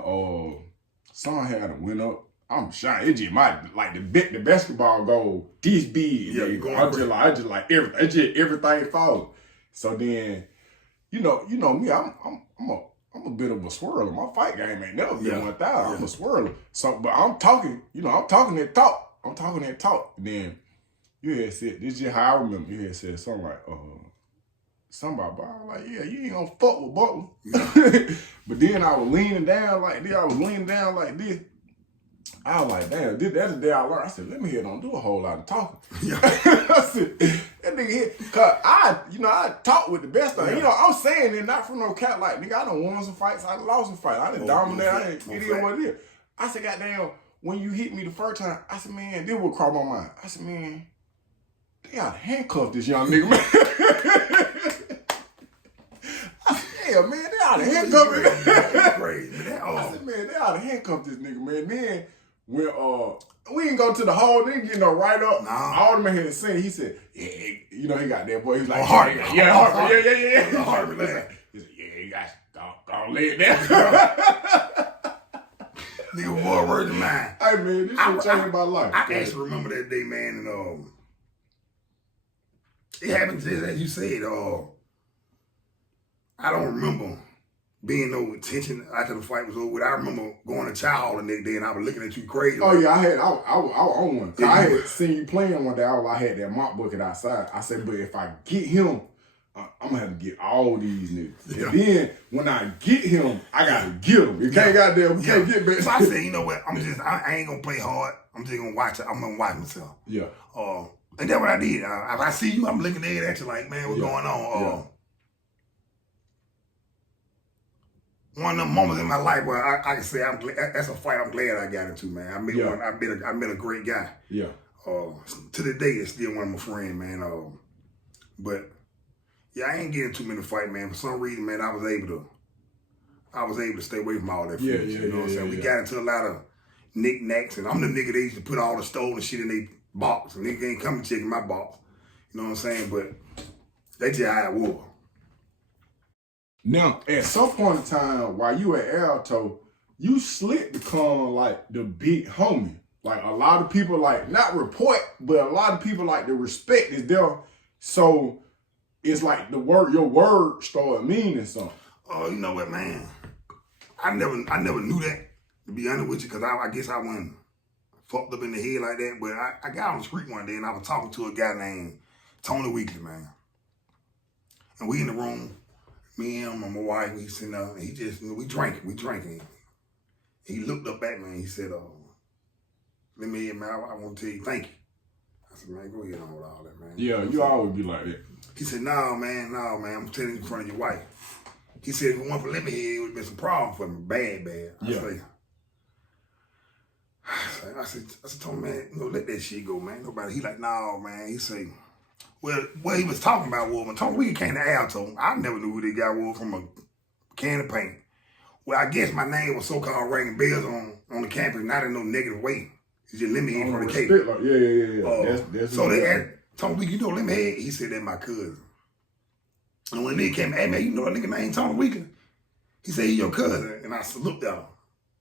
someone had went up. I'm shy. It just the basketball goal this big. Yeah, I just like everything. Everything falling. So then, you know me. I'm a bit of a swirler. My fight game ain't never been 1,000. I'm a swirler. So, but I'm talking that talk. And then you had said, this is how I remember. You had said something like, somebody, but I was like, yeah, you ain't gonna fuck with Butler. But then I was leaning down like this. I was like, damn, that's the day I learned. I said, Lemonhead don't do a whole lot of talking. Yeah. I said, that nigga nigga hit. Cause I talk with the best of them. You know, I'm saying it not from no cat like, nigga, I done won some fights, I done lost some fights. I done dominated, I done, it is what it is. I said, goddamn, when you hit me the first time, I said, man, this would cross my mind. I said, man, they ought to handcuff this young nigga, man. I said, yeah, man, they ought to handcuff him. I said, man, they ought to handcuff this nigga, man. Then when we didn't go to the hole, didn't get no write up. Nah. Alderman had seen, he said, yeah, you know, he got that boy. He was like, Heart. Yeah. Heart. He said, yeah, you got don't lay it down. Nigga, boy, word of mine. Hey, man, this shit changed my life. I actually remember that day, man, and it happened just as you said. I don't remember being no tension after the fight was over with. I remember going to chow hall the next day and I was looking at you crazy. Oh, yeah, I was on one. Yeah, I had seen you playing one day. I had that mop bucket outside. I said, but if I get him, I'm going to have to get all these niggas. Yeah. And then when I get him, I got to get him. You can't goddamn, can't get back. So I said, you know what? I ain't going to play hard. I'm just going to watch it. I'm going to watch myself. Yeah. And that's what I did. If I see you, I'm looking at you like, man, what's going on? One of them moments in my life where I can say that's a fight I'm glad I got into, man. I met a great guy. Yeah. To the day, it's still one of my friends, man. But yeah, I ain't getting too many fights, man. For some reason, man, I was able to stay away from all that. You know what I'm saying? We got into a lot of knickknacks, and I'm the nigga that used to put all the stolen shit in their box, and nigga ain't coming checking my box. You know what I'm saying? But that's just how it was. Now, at some point in time, while you at Alto, you slick become like the big homie. Like a lot of people like, not report, but a lot of people like the respect is there. So it's like your word started meaning something. Oh, you know what, man? I never knew that, to be honest with you, because I guess I wasn't fucked up in the head like that. But I got on the street one day and I was talking to a guy named Tony Weekly, man. And we in the room. Me and him and my wife, we sitting there, and he just, we drinking. He looked up at me and he said, Lemonhead, man, I want to tell you thank you. I said, man, go ahead on with all that, man. Yeah, you always be like that. He said, no, man, I'm telling you in front of your wife. He said, if it weren't for Lemonhead, it would have been some problem for me, bad. I said, Tony, man, let that shit go, man. Nobody, he like, no, man. He said, well, what he was talking about was when Tony Weekly came to Alto, I never knew who this guy was from a can of paint. Well, I guess my name was so-called ringing bells on the campus, not in no negative way. He just Lemonhead from the Cape. Yeah. That's so they asked Tony Weekly, you know Lemonhead? He said, that's my cousin. And when the nigga came, hey man, you know a nigga named Tony Weekly? He said, he your cousin. And I looked at him.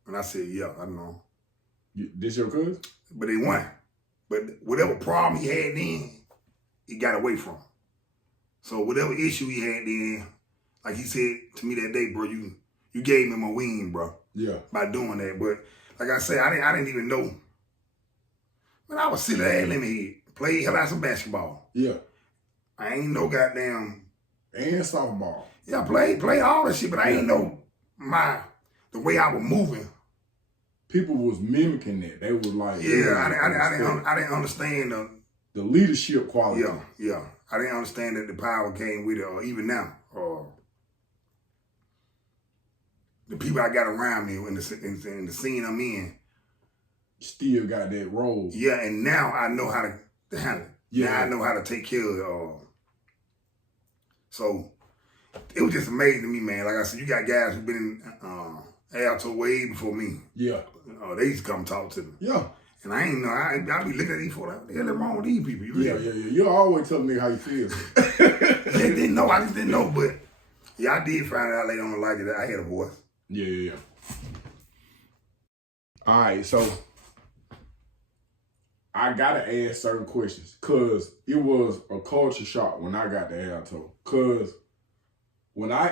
And I said, yeah, I know. This your cousin? But they won. But whatever problem he had then, he got away from. So whatever issue he had then, like he said to me that day, bro, you gave me my wing, bro. Yeah. By doing that. But like I said, I didn't even know. Man, I was sitting there at Lemonhead, played hell out some basketball. Yeah. I ain't no goddamn. And softball. Yeah, I played all that shit, but I ain't know the way I was moving. People was mimicking that. They was like, I didn't understand the leadership quality. Yeah. I didn't understand that the power came with it, or even now. The people I got around me in the scene I'm in. Still got that role. Yeah, and now I know how to handle it. Yeah. Now I know how to take care of it. So it was just amazing to me, man. Like I said, you got guys who've been in Alto way before me. Yeah. They used to come talk to me. Yeah. And I ain't know, I be looking at these folks like, what the hell is wrong with these people? Yeah. You always tell me how you feel. They didn't know, I just didn't know, but yeah, I did find out later on in life that I had a voice. Yeah. All right, so I gotta ask certain questions because it was a culture shock when I got to Alto. Cause when I'm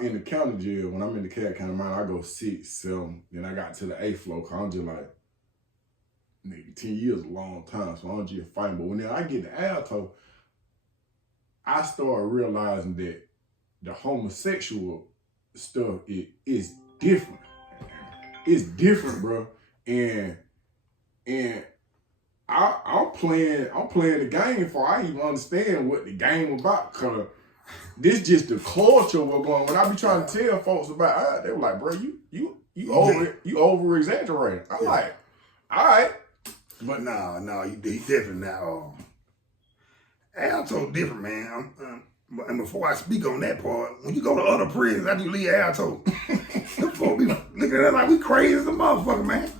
in the county jail, when I'm in the Decatur County mine, I go 6, 7, then I got to the 8th floor. Cause I'm just like, nigga, 10 years is a long time, so I'm just fighting. But when I get to Alto, I started realizing that the homosexual stuff is different. It's different, bro. And I'm playing the game before I even understand what the game about. Cause this just the culture we're going. When I be trying to tell folks about, they were like, bro, you over exaggerating. I'm like, all right, but no, he different now. Alto different, man. And before I speak on that part, when you go to other prisons, I do leave Alto. Folks be looking at us like we crazy as a motherfucker, man.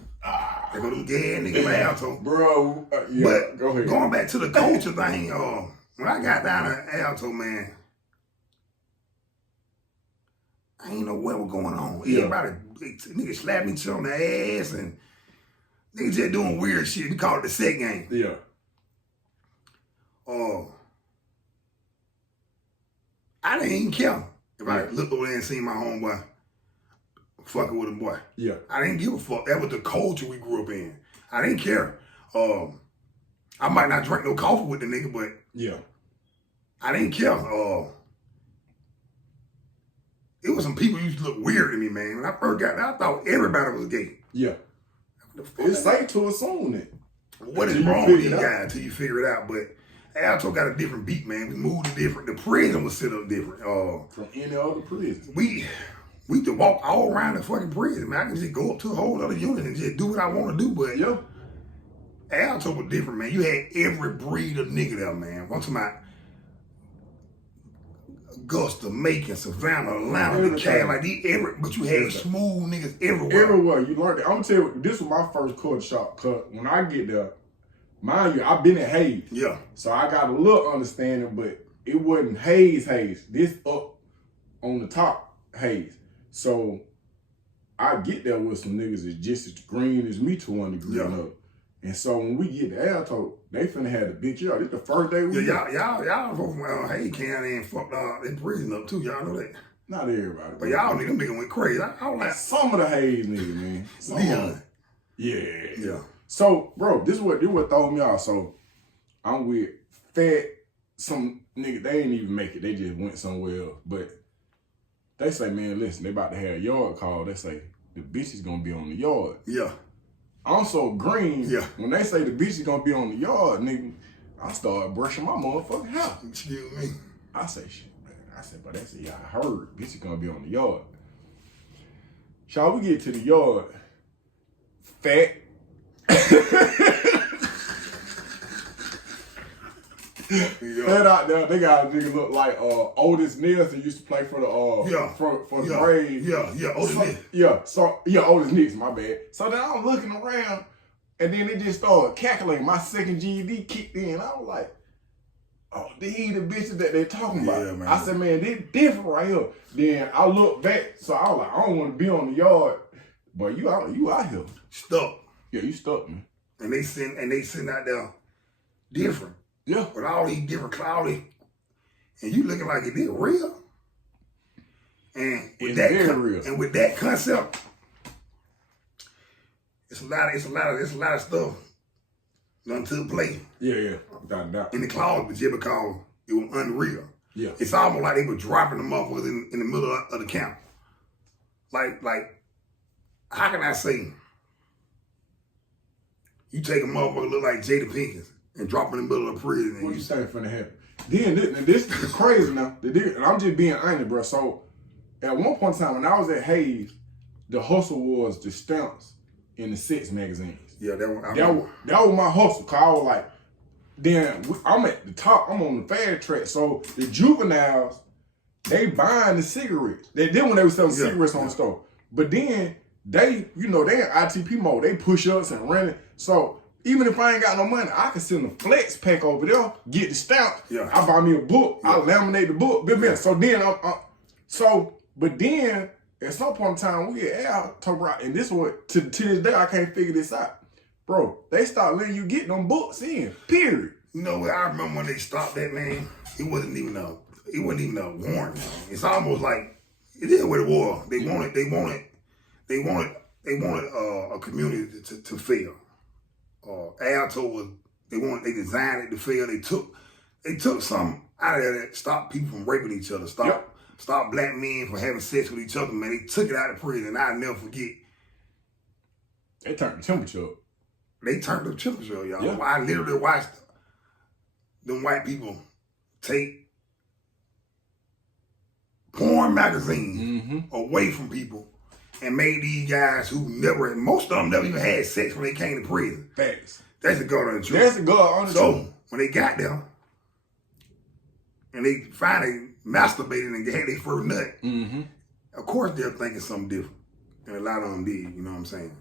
They go to them gay niggas like Alto. Bro, yeah, but go ahead. Going back to the culture thing, when I got down to Alto, man, I ain't know what was going on. Everybody, niggas slapping each other on the ass and niggas just doing weird shit. We call it the set game. Yeah. I didn't even care if I looked over there and seen my homeboy fucking with a boy. Yeah. I didn't give a fuck. That was the culture we grew up in. I didn't care. I might not drink no coffee with the nigga, but yeah, I didn't care. It was some people who used to look weird to me, man. When I first got there, I thought everybody was gay. Yeah. It's safe to assume that. What is wrong with these guys until you figure it out? But Alto got a different beat, man. We moved different. The prison was set up different. From any other prison. We used to walk all around the fucking prison, man. I can just go up to a whole other unit and just do what I want to do. But Alto was different, man. You had every breed of nigga there, man. Once about Augusta, Macon, Savannah, Atlanta, Decatur, like but you had smooth niggas everywhere. Everywhere. You learned it. I'm gonna tell you, this was my first culture shock. Cause when I get there, mind you, I've been in Hayes. Yeah. So I got a little understanding, but it wasn't Hayes. This up on the top Hayes. So I get there with some niggas that's just as green as me to one degree or another. And so when we get to Alto, they finna have the big yard. This the first day we y'all from Hayes County and fucked in prison up too. Y'all know that? Not everybody. But y'all niggas went crazy. I was like, some of the Hayes niggas, man. Leon. Yeah. So, bro, this what throw me off. So I'm with some nigga, they ain't even make it. They just went somewhere else. But they say, man, listen, they about to have a yard call. They say the bitch is gonna be on the yard. Yeah. I'm so green. Yeah. When they say the bitch is gonna be on the yard, nigga, I start brushing my motherfucking house. Excuse me. I say, shit, man. I said, but they say, yeah, I heard bitch is gonna be on the yard. Shall we get to the yard? Fat. That out there, they got a nigga look like Otis Nixon used to play for the for the Braves. Otis Nixon. Otis Nixon, my bad. So then I'm looking around, and then it just started calculating. My second GED kicked in. I was like, oh, these the bitches that they talking about. Man. I said, man, they different right here. Then I looked back, so I was like, I don't want to be on the yard, but you out here stuck. Yeah, you stuck, man. And they sitting out there different. Yeah. With all these different cloudy, and you looking like it is real. And with real. And with that concept, it's a lot of stuff done took place. Yeah. Without a doubt. In the cloud, but just because it was unreal. Yeah. It's almost like they were dropping the motherfuckers in the middle of the camp. Like, how can I say? You take a motherfucker look like Jada Pinkett and drop in the middle of prison. What you think finna happen? Then this is crazy now. And I'm just being honest, bro. So at one point in time, when I was at Hayes, the hustle was the stamps in the Sex magazines. Yeah, that was my hustle. Cause I was like, then I'm at the top. I'm on the fast track. So the juveniles, they buying the cigarettes. Then when they were selling cigarettes on the store. But then they in ITP mode. They push ups and running. So even if I ain't got no money, I can send a flex pack over there, get the stamp. Yeah. I buy me a book. I laminate the book. So then but then at some point in time, we at Alto, and this one to this day I can't figure this out, bro. They start letting you get them books in. Period. You know what? I remember when they stopped that, man. It wasn't even a warrant. It's almost like it is what it was. They wanted a community to fail. Alto was they designed it to fail. They took something out of there that stopped people from raping each other, stop black men from having sex with each other, man. They took it out of prison, and I'll never forget. They turned the temperature up. they turned the temperature, y'all. Yeah. I literally watched them white people take porn magazines away from people and made these guys who never, most of them never even had sex when they came to prison. Facts. That's the God on the truth. That's the God on the truth. So when they got there and they finally masturbated and had their first nut, of course they're thinking something different. And a lot of them did, you know what I'm saying?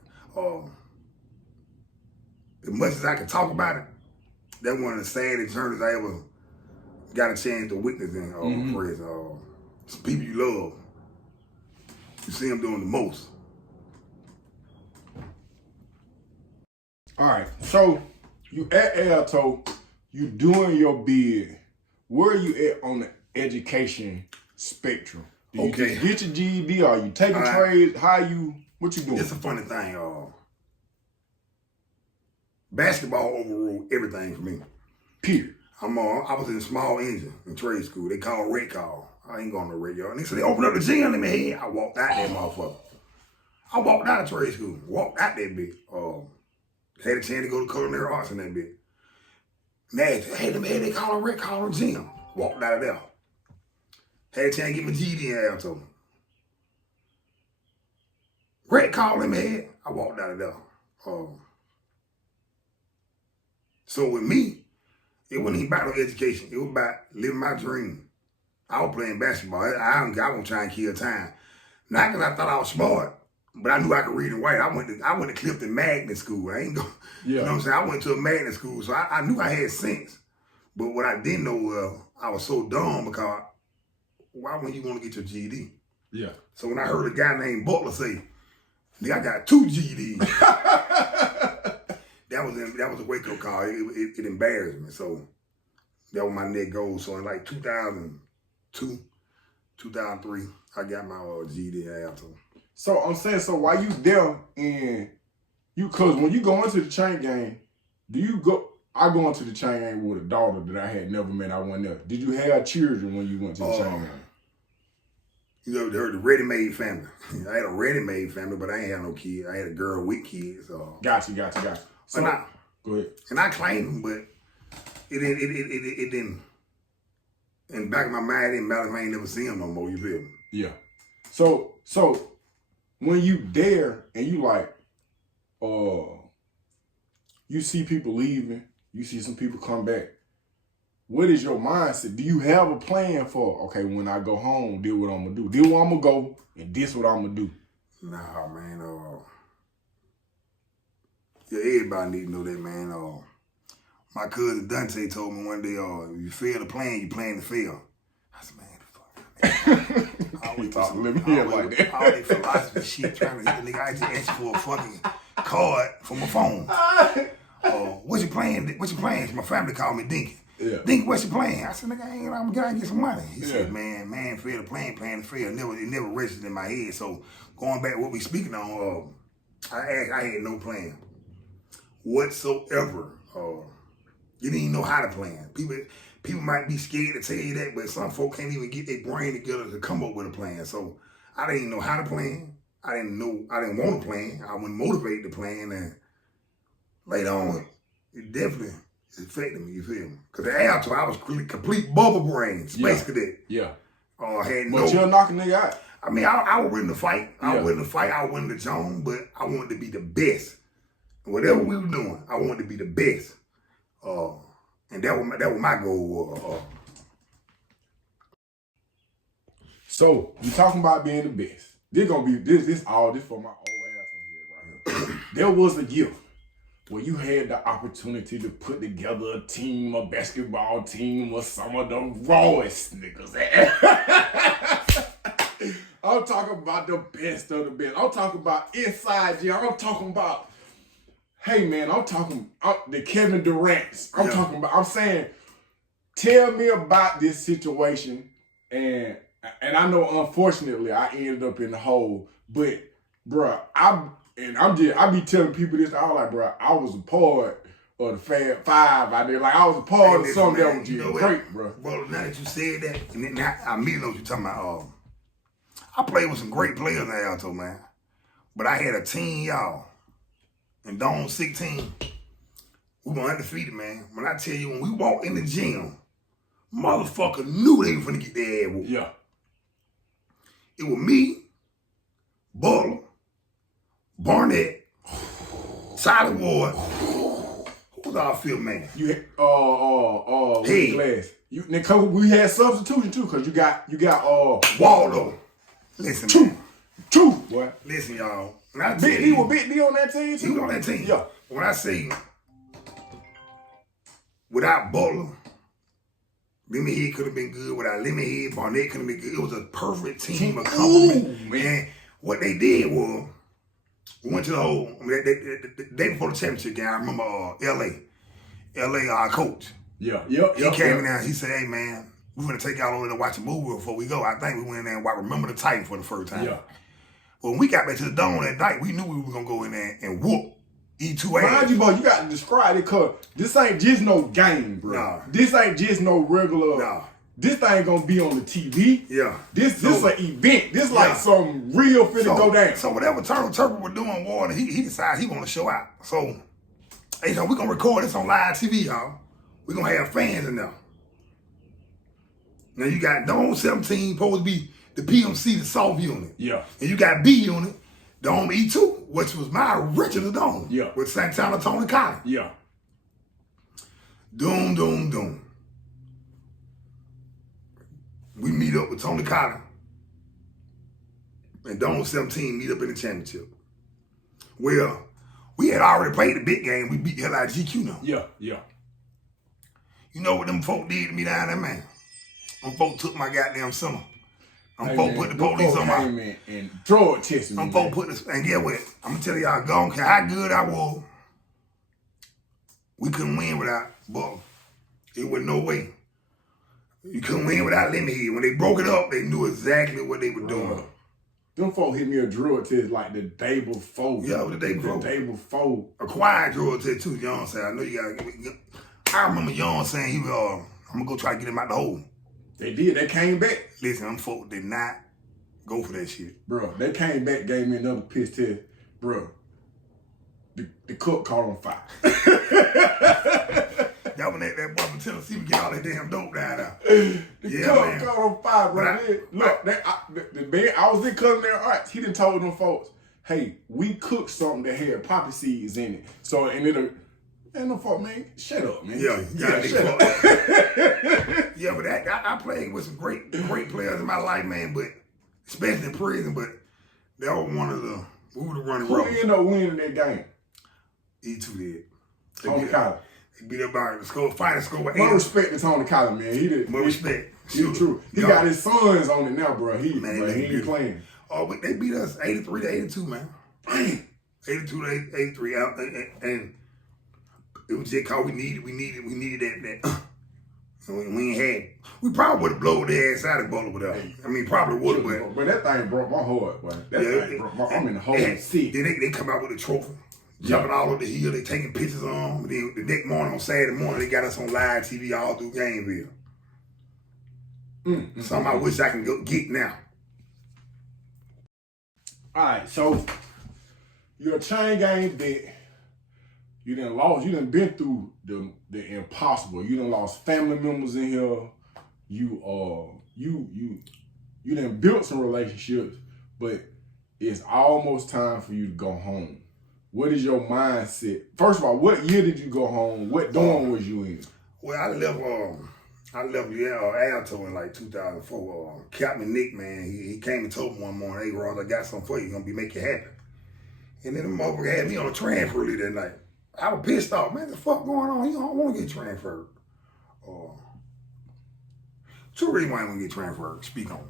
As much as I can talk about it, that's one of the saddest journeys I ever got a chance to witness in prison. Some people you love, you see them doing the most. All right, so you at Alto, you doing your bid. Where are you at on the education spectrum? Do you just get your GED? Are you taking trades? What you doing? It's a funny thing. Basketball overruled everything for me. Period. I was in small engine in trade school. They call red call. I ain't going to red yard. And they said they opened up the gym in my head. I walked out that motherfucker. I walked out of trade school. Walked out that bitch. Had a chance to go to culinary arts in that bitch. Nasty. They call it red call in the gym. Walked out of there. Had a chance to get my GED in Alto. Red call in my head. I walked out of there. So with me, it wasn't even about no education. It was about living my dream. I was playing basketball. I wasn't trying to kill time. Not because I thought I was smart, but I knew I could read and write. I went to Clifton Magnet School. You know what I'm saying? I went to a magnet school, so I knew I had sense. But what I didn't know was I was so dumb because why wouldn't you want to get your GED? Yeah. So when I heard a guy named Butler say, "Nigga, I got 2 GEDs," that was a wake up call. It embarrassed me. So that was my next goal. So in like 2002, 2003, I got my GED at Alto. So I'm saying, so while you there and cause when you go into the chain gang, I go into the chain gang with a daughter that I had never met. I wasn't there. Did you have children when you went to the chain gang? You know, the ready-made family. I had a ready-made family, but I ain't had no kids. I had a girl with kids. Gotcha. So, go ahead. And I claimed them, but it didn't. In the back of my mind, it didn't matter if I ain't never seen them no more. You feel me? Yeah. So when you there and you like, you see people leaving, you see some people come back. What is your mindset? Do you have a plan for, okay, when I go home, this what I'm gonna do. This where I'm gonna go, and this what I'm gonna do. Nah, man. Yeah, everybody need to know that, man. My cousin Dante told me one day, if you fail to plan, you plan to fail. I said, man, fuck. I always talk Lemonhead like that. All that philosophy shit trying to hit the nigga. I just asked for a fucking card for my phone. What's your plan? What's your plans? My family called me Dinky. Yeah. Dinky, what's your plan? I said, nigga, I'm gonna get some money. He said, man, fail to plan to fail. It never registered in my head. So going back to what we speaking on, I had no plan whatsoever. You didn't even know how to plan. People might be scared to tell you that, but some folk can't even get their brain together to come up with a plan. So I didn't even know how to plan. I didn't want to plan. I wasn't motivated to plan, and later on, it definitely affected me. You feel me? Because at Alto, I was complete bubble brain, space cadet. Yeah. But you're knocking nigga out. I mean, I was willing to fight. I was willing to fight. I was willing to join, but I wanted to be the best. Whatever we were doing, I wanted to be the best. And that was my goal. So you talking about being the best. This for my old ass on here right here. There was a gift where you had the opportunity to put together a basketball team with some of the rawest niggas. I'm talking about the best of the best. I'm talking about inside gym. I'm talking about, hey man, I'm talking the Kevin Durant's. I'm saying, tell me about this situation. And I know unfortunately I ended up in the hole, but bruh, I be telling people this, I was like, bruh, I was a part of the Fab Five out there. Like I was a part of something that was just great, bruh. Well, now that you said that, and then I immediately know what you're talking about. I played with some great players in Alto, man. But I had a team, y'all. And Dawn 16, We were undefeated, man. When I tell you, when we walked in the gym, motherfucker knew they were finna get their ass whooped. Yeah. It was me, Butler, Barnett, Solid Ward. Who was our field man? You Hey. Glass. We had substitution too, cause you got Waldo. Listen, two, boy. Listen, y'all. When I Big D was Big D on that team too. He was on that team. Yeah. When I say without Butler, Lemonhead could have been good. Without Lemonhead, Barnett could have been good. It was a perfect team of complement. Man, what they did was we went to the whole the day before the championship game. I remember LA, our coach. Yeah. He came in there. He said, "Hey man, we're gonna take y'all over to watch a movie before we go." I think we went in there and watched Remember the Titan for the first time. Yeah. When we got back to the dome that night, we knew we were gonna go in there and whoop E2 ass. Mind you, boy, you got to describe it, cause this ain't just no game, bro. Nah. This ain't just no regular. Nah. This thing gonna be on the TV. Yeah. This an event. This like some real finna go down. So whatever Turtle Turtle was doing, Water, he decided he want to show out. So, hey, so we gonna record this on live TV, y'all. We gonna have fans in there. Now you got Dome 17 supposed to be the PMC, the soft unit. Yeah. And you got B unit, Dome E2, which was my original dome. Yeah. With Santana, Tony Collins. Yeah. Doom. We meet up with Tony Collins. And Dome 17 meet up in the championship. Well, we had already played the big game. We beat the hell out of GQ now. Yeah. You know what them folk did to me down there, man? Them folk took my goddamn summer. Them folk put the police on my... and drug testing me. Them folk put this... And get what? I'm going to tell y'all, go on, how good I was. We couldn't win without Butler. It was no way. You couldn't win without Lemonhead. When they broke it up, they knew exactly what they were doing. Them folk hit me a drug test like the day before. Yeah, the day before. The day before. Acquired drug test too, John said. I know you gotta get me. I remember John saying he was, I'm gonna go try to get him out the hole. They did. They came back. Listen, them folk did not go for that shit. Bro, they came back, gave me another piss test. Bro, the cook caught on fire. Y'all when that boy from Tennessee would get all that damn dope down there. The cook caught on fire, bro. Look, the man, I was in culinary arts. He done told them folks, hey, we cooked something that had poppy seeds in it. So, and it'll, and them folks, man, shut up, man. Shut up. Yeah, but I played with some great players in my life, man, but especially in prison, but that was one of the, we were the running road. Who ended up winning that game? E2 did. Tony Collins. He beat up by the score, fighting score with More respect to Tony Collins, man. He did. More respect. He true. He got his sons on it now, bro. He ain't playing. Oh, but they beat us 83 to 82, man. 82 to 83 out, and it was just cause we needed that. And we ain't had. We probably would have blown their ass out of Butler without. I mean, probably would have, but that thing broke my heart, boy. Thing broke my. I'm in the whole seat. Then they come out with a trophy. Jumping all over the hill, they taking pictures on them. Then the next morning, on Saturday morning, they got us on live TV all through Gameville. Something I wish I can go get now. All right, so you're a chain gang vet. You done been through the impossible. You done lost family members in here. You done built some relationships, but it's almost time for you to go home. What is your mindset? First of all, what year did you go home? What dorm was you in? Well, I left Alto in like 2004. Captain Nick, man, he came and told me one morning, hey, Ross, I got something for you. Gonna make you happy. And then the motherfucker had me on a transfer early that night. I was pissed off, man. The fuck going on? You don't want to get transferred. Two reasons why I want to get transferred. Speak on it.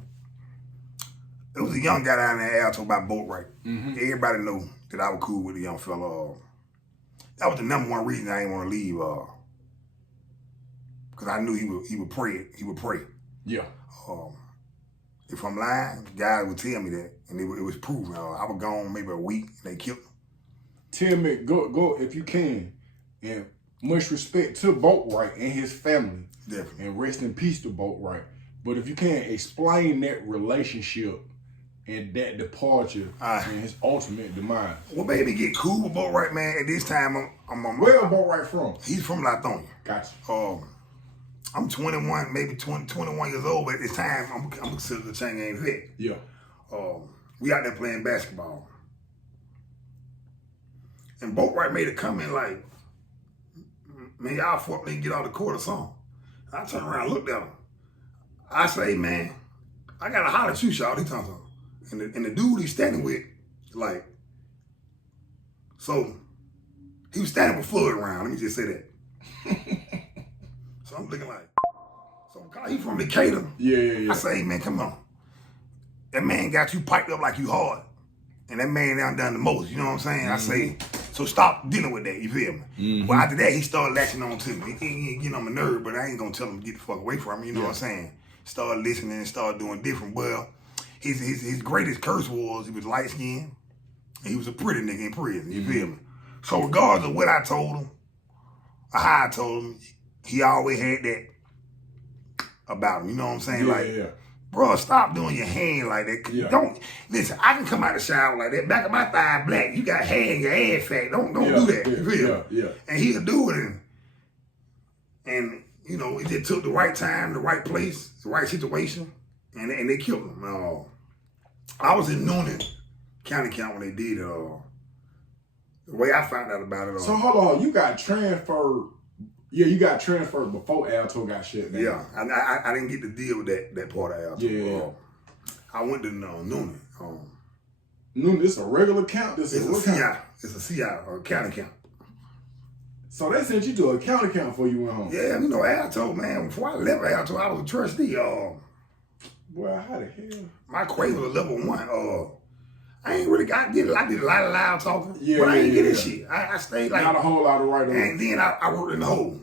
There was a young guy down there in Alto by boat right. Everybody knew that I was cool with the young fella. That was the number one reason I didn't want to leave. Because I knew he would pray. He would pray. Yeah. If I'm lying, guys would tell me that, and it was proven. I was gone maybe a week, and they killed him. Tell me, go if you can, and much respect to Boatwright and his family. Definitely. And rest in peace to Boatwright. But if you can, explain that relationship and that departure and his ultimate demise? Well, baby, get cool with Boatwright, man. At this time, I'm Where Boatwright from? He's from Alto. Gotcha. I'm 21, maybe 21 years old, but at this time, I'm considered a chain gang vet. Yeah. We out there playing basketball. And Boatwright made a comment like, man, y'all fuck nigga get out of the court or something. I turned around and looked at him. I say, man, I gotta holler at you, y'all. He talking something. And the dude he's standing with, like, so he was standing with Floyd around. Let me just say that. So I'm looking like, so he from Decatur. Yeah. I say, hey, man, come on. That man got you piped up like you hard. And that man done the most, you know what I'm saying? I say, so stop dealing with that, you feel me? Well, after that, he started latching on to me. He getting on my nerve, but I ain't gonna tell him to get the fuck away from me, you know what I'm saying? Started listening and started doing different. Well, his greatest curse was he was light skinned and he was a pretty nigga in prison, you feel me? So regardless of what I told him, or how I told him, he always had that about him, you know what I'm saying? Bro, stop doing your hand like that. Don't listen. I can come out the shower like that. Back of my thigh black. You got hair in your ass fat. Don't do that. You feel me? And he'll do it, and you know it just took the right time, the right place, the right situation, and they killed him. I was in Noonan County when they did it. The way I found out about it. So hold on, you got transferred. Yeah, you got transferred before Alto got shut down. Yeah, I didn't get to deal with that part of Alto. Yeah. I went to Noonan. Noonan, this a regular count? It's a CI. It's a CI, or county count. So they sent you to a county count before you went home? Yeah, you know, Alto, man, before I left Alto, I was a trustee. Well, how the hell? My quake was a level 1. I ain't really I did a lot of loud talking, but I yeah. ain't get this shit. I stayed like not a whole lot of right on. And then I worked in the hole,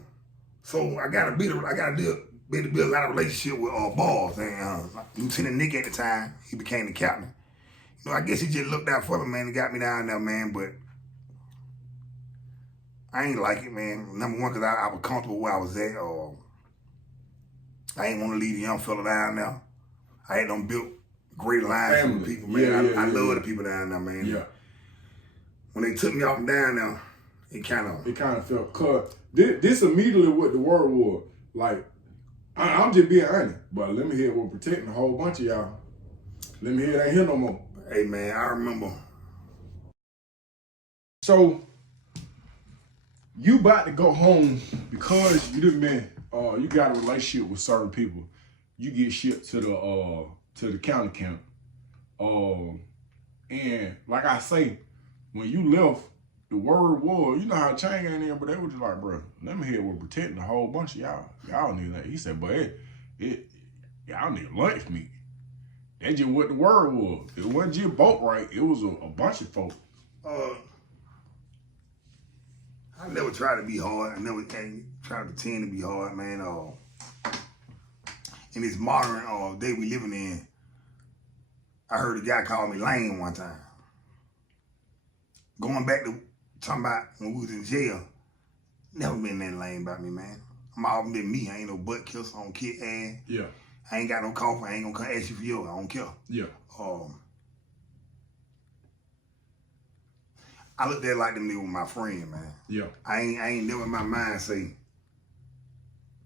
so I got to build a lot of relationship with balls. And Lieutenant Nick at the time, he became the captain. You know, I guess he just looked out for me, man, and got me down there, man. But I ain't like it, man. Number one, because I was comfortable where I was at. I ain't want to leave the young fella down there. I had them built great lines with people, man. I love the people down there, man. Yeah. When they took me off and down there, it kind of felt cut. This immediately what the word was. Like, I'm just being honest, but Lemonhead was protecting a whole bunch of y'all. Lemonhead ain't here no more. Hey, man, I remember. So, you about to go home because you done been, you got a relationship with certain people. You get shipped to the county camp. And like I say, when you left, the word was, you know how Chang ain't there, but they were just like, bro, Lemonhead was protecting a whole bunch of y'all. Y'all need that. He said, but y'all need lunch meat. That's just what the word was. It wasn't just Boatwright. It was a bunch of folks. I never tried to be hard. I never tried to pretend to be hard, man. In this modern day we living in, I heard a guy call me lame one time. Going back to talking about when we was in jail, never been that lame about me, man. I'm all been me. I ain't no butt kisser. I don't kick ass. Yeah. I ain't got no coffee. I ain't gonna come ask you for yours. I don't care. Yeah. I looked at it like them niggas with my friend, man. Yeah. I ain't never in my mind say,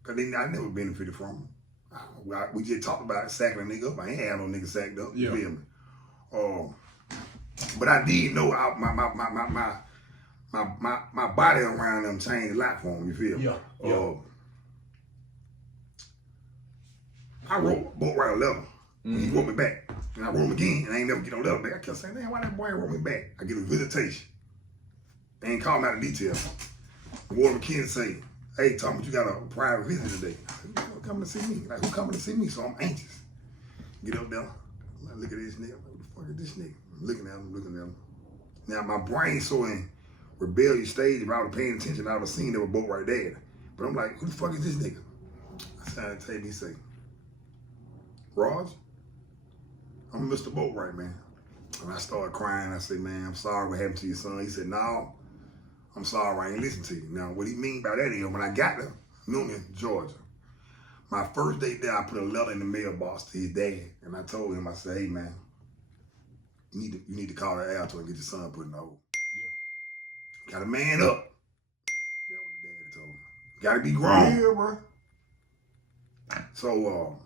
cause I never benefited from them. We just talked about sacking a nigga up. I ain't had no nigga sacked up. You feel me? But I did know my body around them changed a lot for them. You feel me? Yeah. I wrote Boatwright a letter. He wrote me back. And I wrote him again, and I ain't never get no letter back. I kept saying, man, why that boy wrote me back? I get a visitation. They ain't call me out of detail. Warden McKinney say, hey, Thomas, you got a private visit today. I said, who coming to see me? Like, who coming to see me? So I'm anxious. Get up there. I look at this nigga. What the fuck is this nigga? I'm looking at him. Now, my brain's so in rebellious stage, if I was paying attention, I would have seen that Boatwright there. But I'm like, who the fuck is this nigga? I started to tell me, he say, Raj, I'm Mr. Boatwright, man. And I started crying. I said, man, I'm sorry what happened to your son. He said, no, I'm sorry I ain't listen to you. Now, what he mean by that is, when I got to Decatur, Georgia, my first day there, I put a letter in the mailbox to his dad. And I told him, I said, hey, man, you need to call that Alto and get your son put in the hole. Yeah. Gotta man up. That's what the daddy told me. Gotta be grown. Yeah, bro. So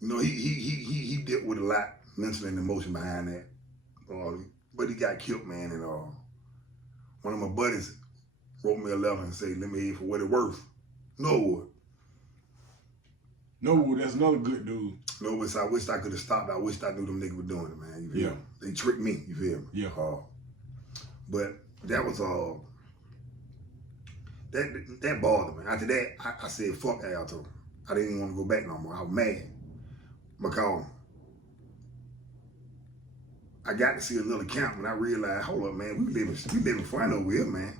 you know, he dealt with a lot mentally and emotion behind that. But he got killed, man, and one of my buddies wrote me a letter and said, let me hear for what it's worth. Norwood. Norwood, that's another good dude. Norwood, I wished I could have stopped. I wished I knew them niggas were doing it, man. You feel me? They tricked me, you feel me? Yeah. But that was that bothered me. After that, I said, fuck Alto. I didn't even want to go back no more. I was mad. Because I got to see a little camp and I realized, hold up, man, we living fun over here, man.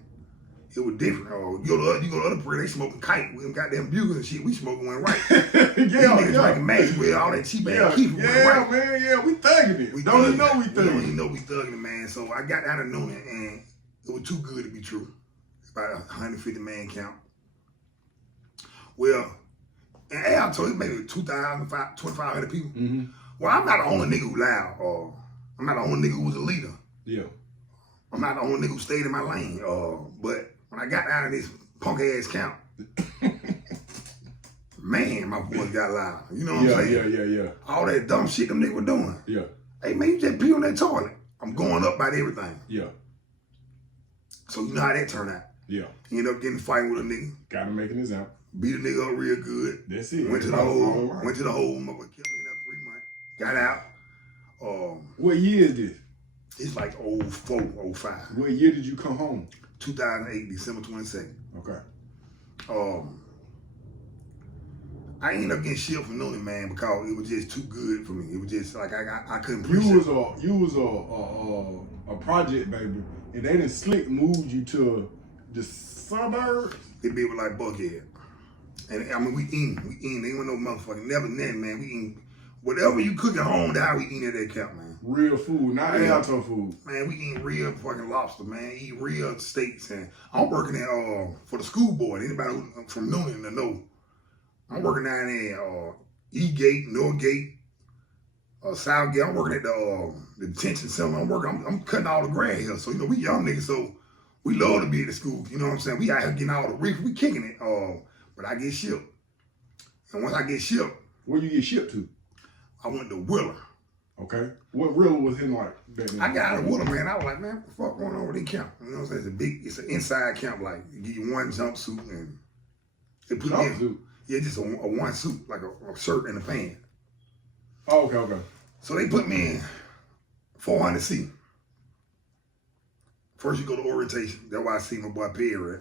It was different. You go to other prayer, they smoking kite with them goddamn bugles and shit. We smoking one right. Yeah. Drinking match with all that cheap ass keep right. Man, yeah, we thugging it. Don't even know we thugging it. You know we thugging it, man. So I got out of Noonan and it was too good to be true. About 150 man count. Well, in Alto, it maybe 2,500 people. Mm-hmm. Well, I'm not the only nigga who loud. I'm not the only nigga who was a leader. Yeah. I'm not the only nigga who stayed in my lane. But when I got out of this punk ass camp, man, my voice got loud. You know what I'm saying? Yeah. All that dumb shit them niggas were doing. Yeah. Hey, man, you just pee on that toilet. I'm going up about everything. Yeah. So you know how that turned out. Yeah. You end up getting fighting with a nigga. Gotta make an example. Beat a nigga up real good. That's it. Went to the hole. Went to the hole. Motherfucker killed me in 3 months. Got out. What year is this? It's like 04, 05. What year did you come home? 2008, December 22nd. Okay. I ended up getting shit from Noonan, man, because it was just too good for me. It was just like I couldn't appreciate it. You was a project baby, and they done slick moved you to the suburbs. It be like Buckhead. And I mean, we eating. They ain't no motherfucking never nothing, man. We eating whatever you cook at home, that's how we eating at that camp, man. Real food, not Alto food. Man, we eating real fucking lobster, man. Eat real steaks. And I'm working at for the school board. Anybody who, from Noonan to know. I'm working down there E-Gate, Northgate, Southgate. I'm working at the detention center. I'm cutting all the grass here. So, you know, we young niggas, so we love to be at the school. You know what I'm saying? We out here getting all the reef. We kicking it. But I get shipped. And once I get shipped. Where you get shipped to? I went to Willer. Okay. What Willer was in like that? I got out of Willer, man. I was like, man, what the fuck going on with this camp? You know what I'm saying? It's an inside camp, like, they give you one jumpsuit and they put me in. Yeah, just a one suit, like a shirt and a pant. Oh, okay. So they put me in 400C. First you go to orientation. That's why I see my boy Perry, right?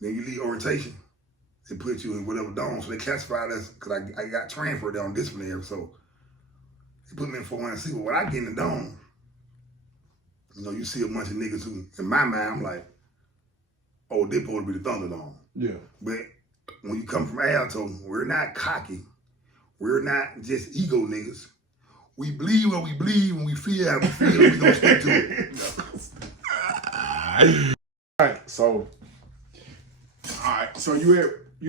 Then you leave orientation. They put you in whatever dome. So they classified us, because I got transferred down disciplinary. So they put me in 400C. But when I get in the dome, you know, you see a bunch of niggas who, in my mind, I'm like, oh, they supposed to be the Thunderdome. Yeah. But when you come from Alto, we're not cocky. We're not just ego niggas. We believe what we believe when we feel how we feel. We gonna stick to it. All right. So you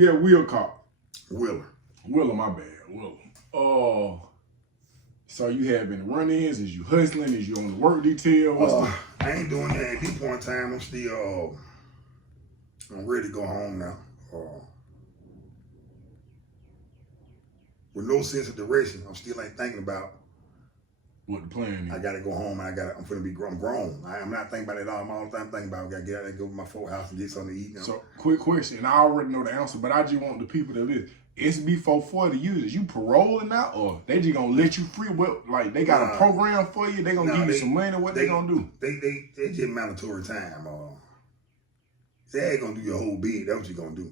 had Wheel Cop. Willer, my bad. Willer. So you have been run-ins? Is you hustling? Is you on the work detail? I ain't doing that at this point in time. I'm still I'm ready to go home now. With no sense of direction, I'm still ain't thinking about what the plan is. I gotta go home and I'm finna be grown. I'm not thinking about it at all. I'm all the time thinking about I gotta get out there, go to my folk house and get something to eat now. So, quick question, and I already know the answer, but I just want the people to listen. SB 440 users, you paroling out, or they just gonna let you free? What, like they got a program for you? They gonna give you some money? What they gonna do? They just mandatory time. They ain't gonna do your whole bid. That's what you gonna do.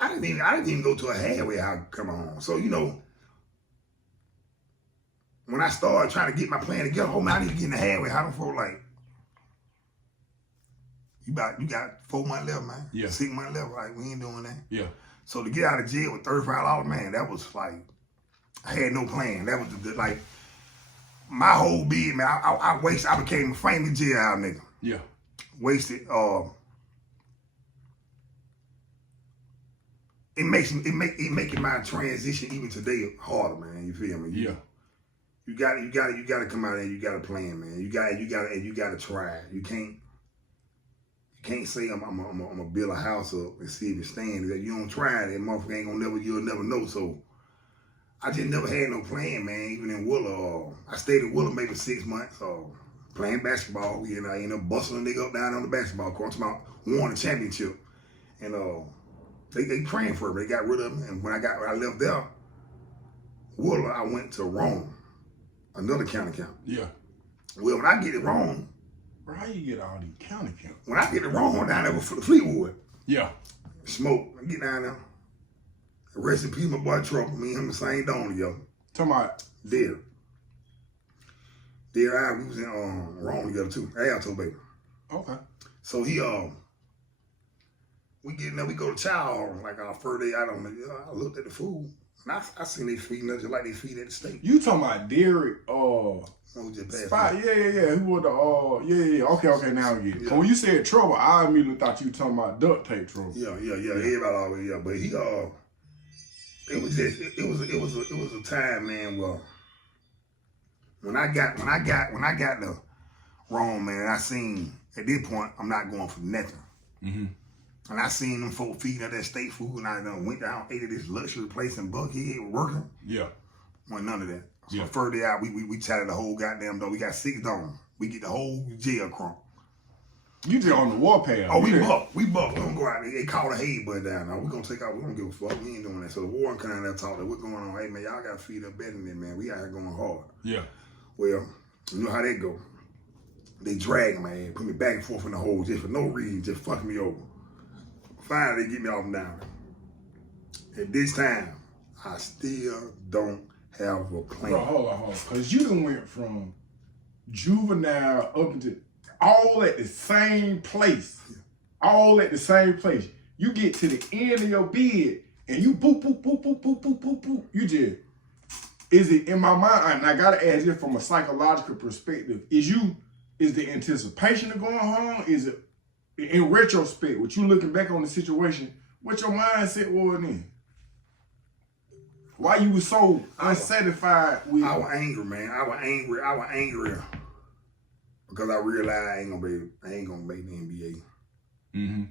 I didn't even go to a halfway house coming home. So, you know, when I started trying to get my plan together, man, I need to get in the halfway house. Them folk like, you got 4 months left, man. Yeah. 6 months left, like, we ain't doing that. Yeah. So to get out of jail with $35, man, that was like, I had no plan. That was like, my whole bid, man, I became a famous jailhouse nigga. Yeah. Wasted, it making my transition even today harder, man. You feel me? Yeah. You gotta come out there. You gotta plan, man. You gotta try. You can't say I'm gonna build a house up and see if it stands. If you don't try it, that motherfucker ain't you'll never know. So I just never had no plan, man. Even in Willa, I stayed in Willa maybe 6 months, playing basketball. You know, I ended up busting a nigga up down on the basketball court. Won the championship, and they praying for me. They got rid of me, and when I left there, Willa, I went to Rome, another county camp. Yeah. Well, when I get it wrong. Bro, how you get all these county camps? When I get it wrong down there with Fleetwood. Yeah. Smoke. I get down there. Rest in peace, my boy Trouble. Me and him the same dome together. Talking about Dear, we was in Rome together too. Alto, baby. Okay. So we get in there, we go to chow like our first day out on the, I looked at the food. And I seen they feeding us just like they feed at the steak. You talking about Derek, Spot, yeah. Who was the, Okay, now I get it. Yeah. So when you said Trouble, I immediately thought you were talking about duct tape Trouble. Yeah. Everybody always, yeah. But he, it was a time, man, well, when I got to Rome, man, I seen, at this point, I'm not going for nothing. Mm-hmm. And I seen them folk feeding up that state food, and I went down, ate at this luxury place in Buckhead, working. Yeah. Wasn't none of that. So Yeah. the first day out, we chatted the whole goddamn door. We got 6 domes. We get the whole jail crump. You just on the warpath. Oh, we buck. We don't go out there. They call the hay bud down now. We gonna take out. We don't give a fuck. We ain't doing that. So the warden come down there talk that what's going on. Hey man, y'all gotta feed up better than that, man. We out here going hard. Yeah. Well, you know how that go. They drag my ass, put me back and forth in the hole just for no reason, just fucking me over. Finally, they get me off and down. At this time, I still don't have a plan. Bro, hold on. Because you done went from juvenile up into all at the same place. All at the same place. You get to the end of your bed and you boop, boop, boop, boop, boop, boop, boop, boop. You just, is it in my mind, and I gotta ask it from a psychological perspective, is the anticipation of going home? Is it, in retrospect, with you looking back on the situation, what your mindset was then? Why you was so unsatisfied with? I was angry, man. I was angry because I realized I ain't gonna make the NBA. Mm-hmm.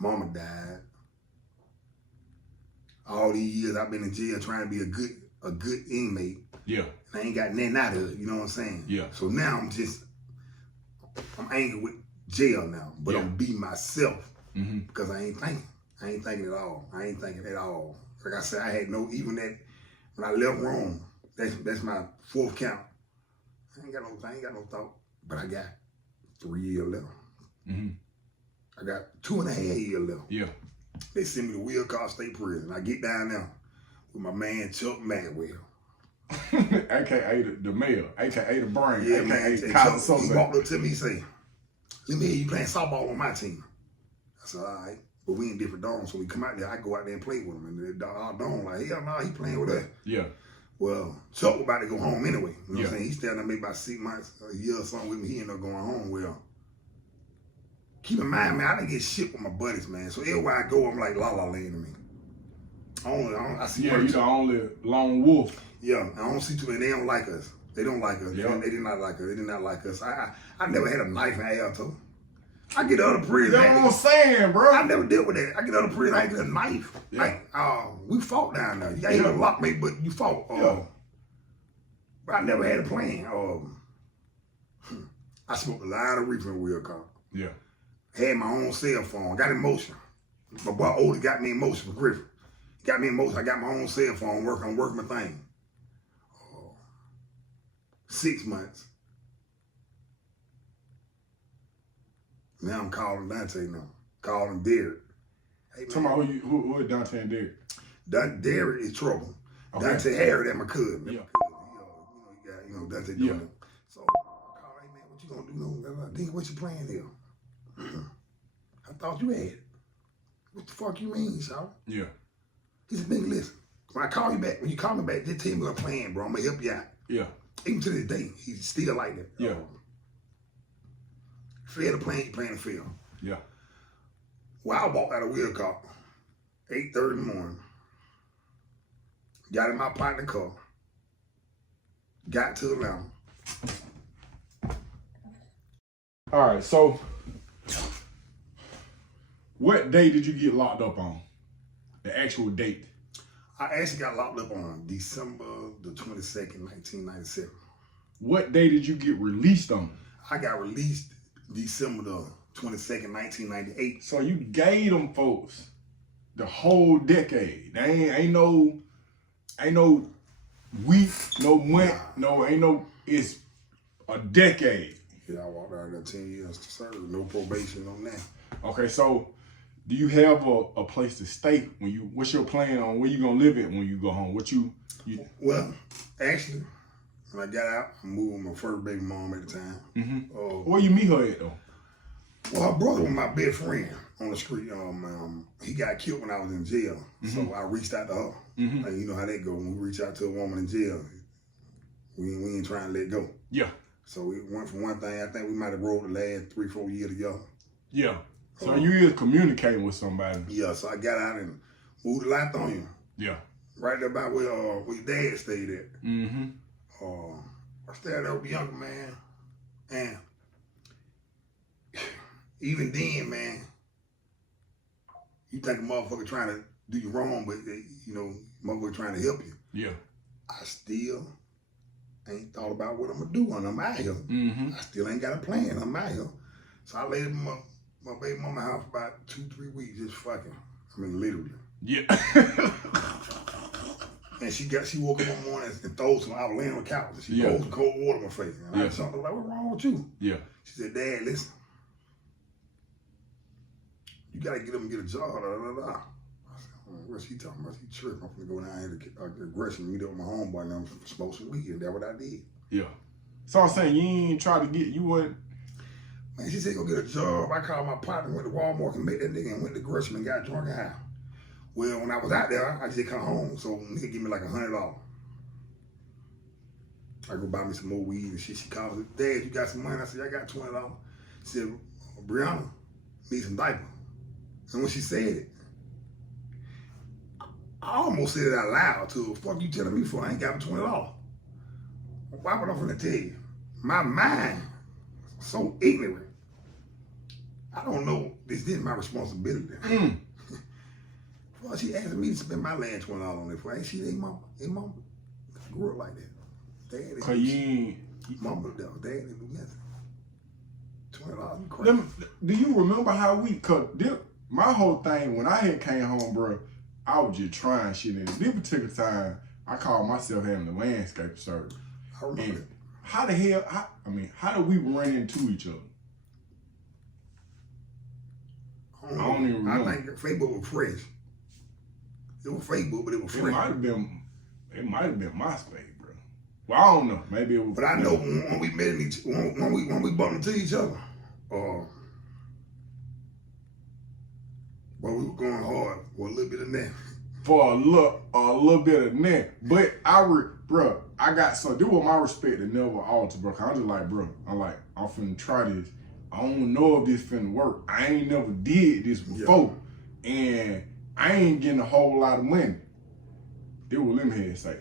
Mama died. All these years I've been in jail trying to be a good inmate. Yeah. I ain't got nothing out of it. You know what I'm saying? Yeah. So now I'm angry with jail now, but Yeah. I'm beating myself Mm-hmm. because I ain't thinking. I ain't thinking at all. I ain't thinking at all. Like I said, I had no, even that, when I left Rome, that's my 4th count. I ain't got no thought, but I got 3 years left. Mm-hmm. I got 2.5 years left. Yeah. They send me to Wilcox State Prison. I get down there with my man Chuck Madwell. AKA the mayor, AKA the brain, Yeah, AKA man. Kaiser He Soze. walked up to me and say, let me hear you playing softball on my team. I said, all right. But we in different domes, so we come out there, I go out there and play with him. And our dome like, hell no, he playing with us. Yeah. Well, Chuck was about to go home anyway. You know what I'm Yeah. saying? He stayed there maybe about 6 months, a year or something with me. He ended up going home. Well, keep in mind, man, I didn't get shit with my buddies, man. So everywhere I go, I'm like La La Land to me. I see Yeah, you the only lone wolf. Yeah, I don't see too many. They don't like us. They don't like us. Yeah. They did not like us. They did not like us. I never had a knife in Alto. I get other prisons. You know what I'm saying, bro? I never dealt with that. I get other prisons. I get a knife. Yeah. Like, we fought down there. You ain't gonna lock me, but you fought. Yeah. But I never had a plan. I smoked a lot of reefer in Wilcox. Yeah. Had my own cell phone. Got in motion. My boy Odie got me in motion for Griffin. Got me in motion. I got my own cell phone. I'm working my thing. 6 months. Now I'm calling Dante now. Calling Derek. Hey, Tell me who is Dante and Derek? Derek is trouble. Okay. Dante Harry, that my cousin. Yeah. He got, Dante doing it. So I call, hey man, what you gonna do? No, then what you playing here? I thought you had it. What the fuck you mean, Shaw? Yeah. He said, nigga, listen. When I call you back, when you call me back, just tell me what I'm playing, bro. I'm gonna help you out. Yeah. Even to this day, he's still like that. Yeah. Fair to play, he playing the field. Yeah. Well, I walked out of Wilcox, 8:30 in the morning. Got in my partner car. Got to Atlanta. All right, so what day did you get locked up on? The actual date. I actually got locked up on December the 22nd, 1997. What day did you get released on? I got released December the 22nd, 1998. So you gave them folks the whole decade. They ain't no week, no month, it's a decade. Yeah, I walked out there 10 years to serve, no probation on that. Okay, so do you have a place to stay what's your plan on where you gonna live at when you go home? Well, actually, when I got out, I moved with my first baby mom at the time. Mm-hmm. Where you meet her at though? Well, her brother was my best friend on the street. He got killed when I was in jail, so I reached out to her. And you know how that go. When we reach out to a woman in jail, we ain't trying to let go. Yeah. So we went from one thing. I think we might have rolled the last 3-4 years together. Yeah. So you is communicating with somebody. Yeah. So I got out and moved to Alto. Yeah. Right there by where your dad stayed at. Mm-hmm. I stayed there with a younger man, and even then, man, you think a motherfucker trying to do you wrong, but motherfucker trying to help you. Yeah. I still ain't thought about what I'm gonna do when I'm out here. I still ain't got a plan. I'm out here. So I laid in my baby mama house for about 2-3 weeks, just fucking. I mean, literally. Yeah. And she woke up one morning and threw some. I was laying on the couch. And she poured some cold water in my face. And I was like, "What's wrong with you?" Yeah. She said, "Dad, listen. You gotta get up and get a job." I said, "What's she talking about? She tripping. I'm gonna go down here to aggression, meet up with my homeboy, and I'm smoke some weed." And that's what I did. Yeah. So I'm saying you ain't try to get what? Man, she said go get a job. I called my partner, went to Walmart and met that nigga and went to Gresham and got drunk and high. Well, when I was out there, I just come home, so nigga give me like $100. I go buy me some more weed and shit. She called me, "Dad, you got some money?" I said, "I got $20. She said, "Brianna, need some diapers." And when she said it, I almost said it out loud to her. "Fuck you telling me for? I ain't got $20. Why would I finna tell you?" My mind so ignorant. I don't know. This is my responsibility. Well, she asked me to spend my last $20 on it. For ain't she ain't mama? Ain't mama? I grew up like that. Dad, cause you ain't. Mama, dad didn't do nothing. $20, you crazy. Do you remember how my whole thing when I had came home, bro? I was just trying shit. And this particular time, I called myself having the landscape service. I remember. How the hell? How did we run into each other? I don't even remember. I think Facebook was fresh. It was Facebook, but it was fresh. It might have been MySpace, bro. Well, I don't know. Maybe it was. But I know when we met when we bumped into each other, but we were going hard for a little bit of that. For a little bit of that. But bro, I got so this was my respect to never alter, bro. I'm just like, bro, I'm finna try this. I don't know if this finna work. I ain't never did this before. Yeah. And I ain't getting a whole lot of money. This was Lemonhead say,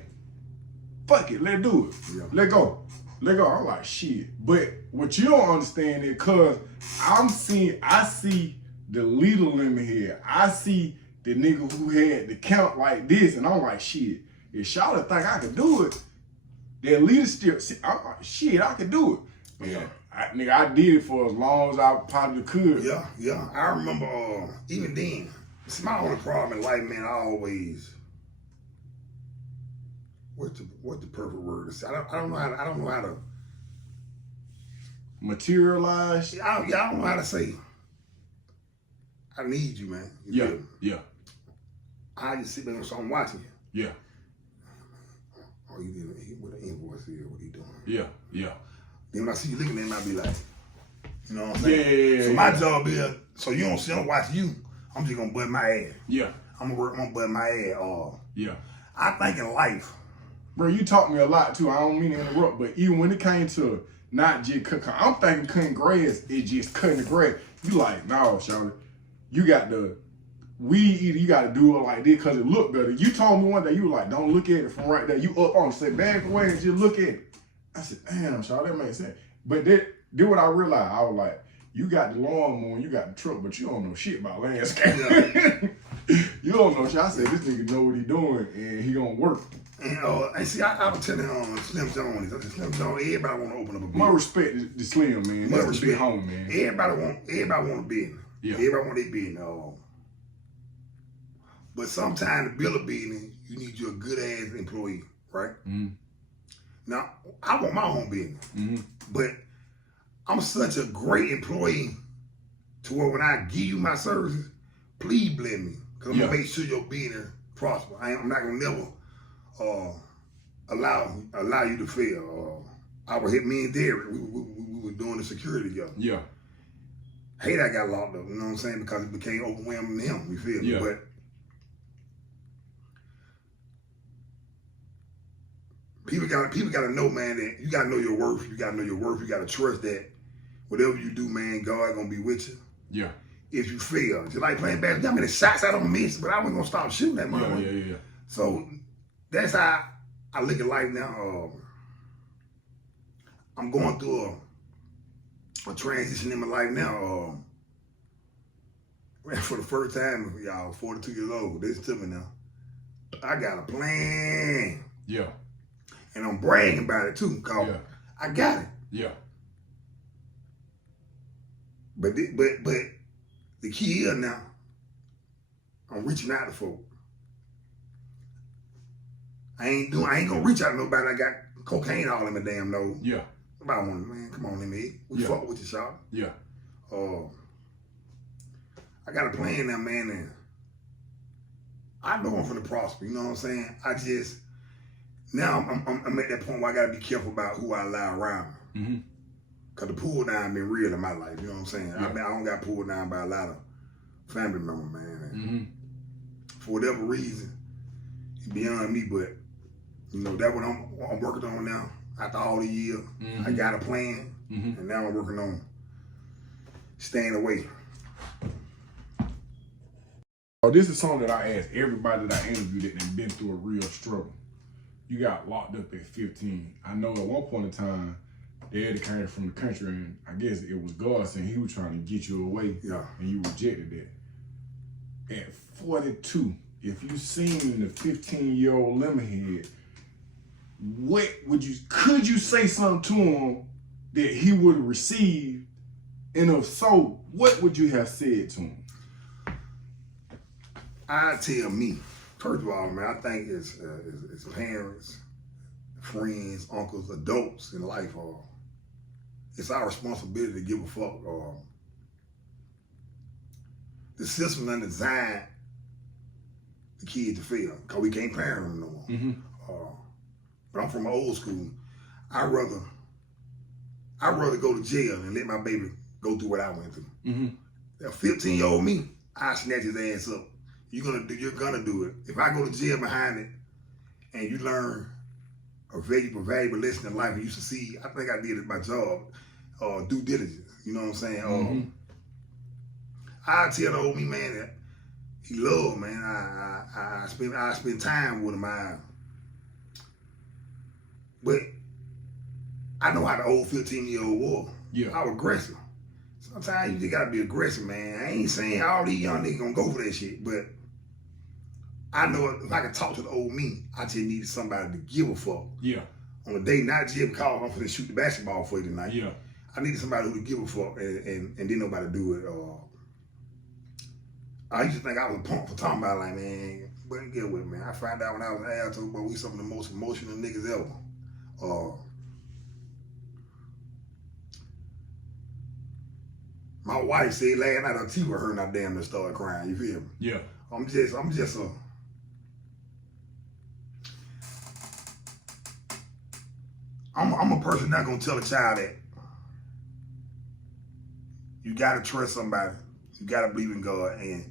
"Fuck it, let's do it. Yeah. Let go. I'm like, shit. But what you don't understand is cause I see the leader Lemonhead. I see the nigga who had the count like this, and I'm like, shit, if Charlotte think I could do it, that leader still, I'm like, shit, I could do it. Yeah. I did it for as long as I probably could. Yeah. I remember even then, it's my only problem in life, man. I always, what's the perfect word to say? I don't know how to materialize. I don't know how to say. I need you, man. Yeah. I just sit there and so I'm watching you. Yeah. Oh, you did with an invoice here. What he doing? Yeah. Then when I see you looking at him, I be like, you know what I'm saying? Yeah. So my job is, so you don't see I'm watching you. I'm just gonna butt my ass. Yeah. I'm gonna butt my ass. Yeah. I think in life, bro, you taught me a lot too. I don't mean to interrupt, but even when it came to not just I'm thinking cutting grass is just cutting the grass. You like, no, Charlotte. you got to weed eater, you got to do it like this because it look better. You told me one day, you were like, don't look at it from right there. You up on, say, back away and just look at it. I said, damn, Shaw, that makes sense. But that what I realized. I was like, you got the lawnmower and you got the truck, but you don't know shit about landscaping. You don't know shit. I said, this nigga know what he doing and he gonna work. And see, I was telling Slim Jones, I said, Slim Jones, everybody want to open up a business. My respect to Slim, man. That's the big home, man. Everybody want a business. Yeah. Everybody want their business. But sometimes to build a business, you need you a good ass employee, right? Mm-hmm. Now, I want my own business, mm-hmm. but I'm such a great employee to where when I give you my services, please blame me, because I'm gonna make sure your business prosper. I'm not gonna never allow you to fail. I was hit me and Derek. We were doing the security together. Yeah. Hate I got locked up, you know what I'm saying? Because it became overwhelming to him. You feel me? Yeah. But people gotta know, man, that you gotta know your worth. You gotta know your worth. You gotta trust that whatever you do, man, God gonna be with you. Yeah. If you fail, just like playing basketball, I mean, the shots I don't miss, but I wasn't gonna stop shooting that mother. Yeah. So that's how I look at life now. I'm going through a transition in my life now. For the first time, y'all, 42 years old, listen to me now. I got a plan. Yeah. And I'm bragging about it too, cause I got it. Yeah. But the key is now, I'm reaching out to folk. I ain't gonna reach out to nobody. I got cocaine all in my damn nose. Yeah. Nobody want, man, come on, man. We fuck with you, Shaw. Yeah. I got a plan now, man, and I know I'm finna prosper. You know what I'm saying? I just now I'm at that point where I gotta be careful about who I allow around me. Mm-hmm. Cause the pull down been real in my life. You know what I'm saying? Yeah. I don't got pulled down by a lot of family members, man. Mm-hmm. For whatever reason, it's beyond me, but you know that's what I'm working on now. After all the years, I got a plan, and now I'm working on staying away. Oh, this is something that I ask everybody that I interviewed that have been through a real struggle. You got locked up at 15. I know at one point in time, Daddy came from the country, and I guess it was God saying he was trying to get you away, and you rejected that. At 42, if you seen the 15-year-old Lemonhead, could you say something to him that he would have received? And if so, what would you have said to him? I tell me, first of all, man, I think it's parents, friends, uncles, adults in life, it's our responsibility to give a fuck. The system done designed the kids to fail, because we can't parent them no more. Mm-hmm. But I'm from old school. I'd rather go to jail and let my baby go through what I went through. Mm-hmm. That 15-year-old me, I snatch his ass up. You're gonna do it. If I go to jail behind it and you learn a valuable lesson in life and you succeed, I think I did my job. Due diligence. You know what I'm saying? I tell the old me, man, that he loved, man. I spend time with him. But I know how the old 15-year-old was. Yeah. I was aggressive. Sometimes you just gotta be aggressive, man. I ain't saying all these young niggas gonna go for that shit, but I know if I could talk to the old me, I just needed somebody to give a fuck. Yeah. On a day, not just because I'm finna shoot the basketball for you tonight. Yeah. I needed somebody who would give a fuck and didn't nobody do it. I used to think I was a punk for talking about like, man, but get with me, man. I found out when I was in Alto, but we some of the most emotional niggas ever. My wife said last night her teeth were hurting, I damn near started crying. You feel me? Yeah. I'm just I'm a person not gonna tell a child that you gotta trust somebody, you gotta believe in God, and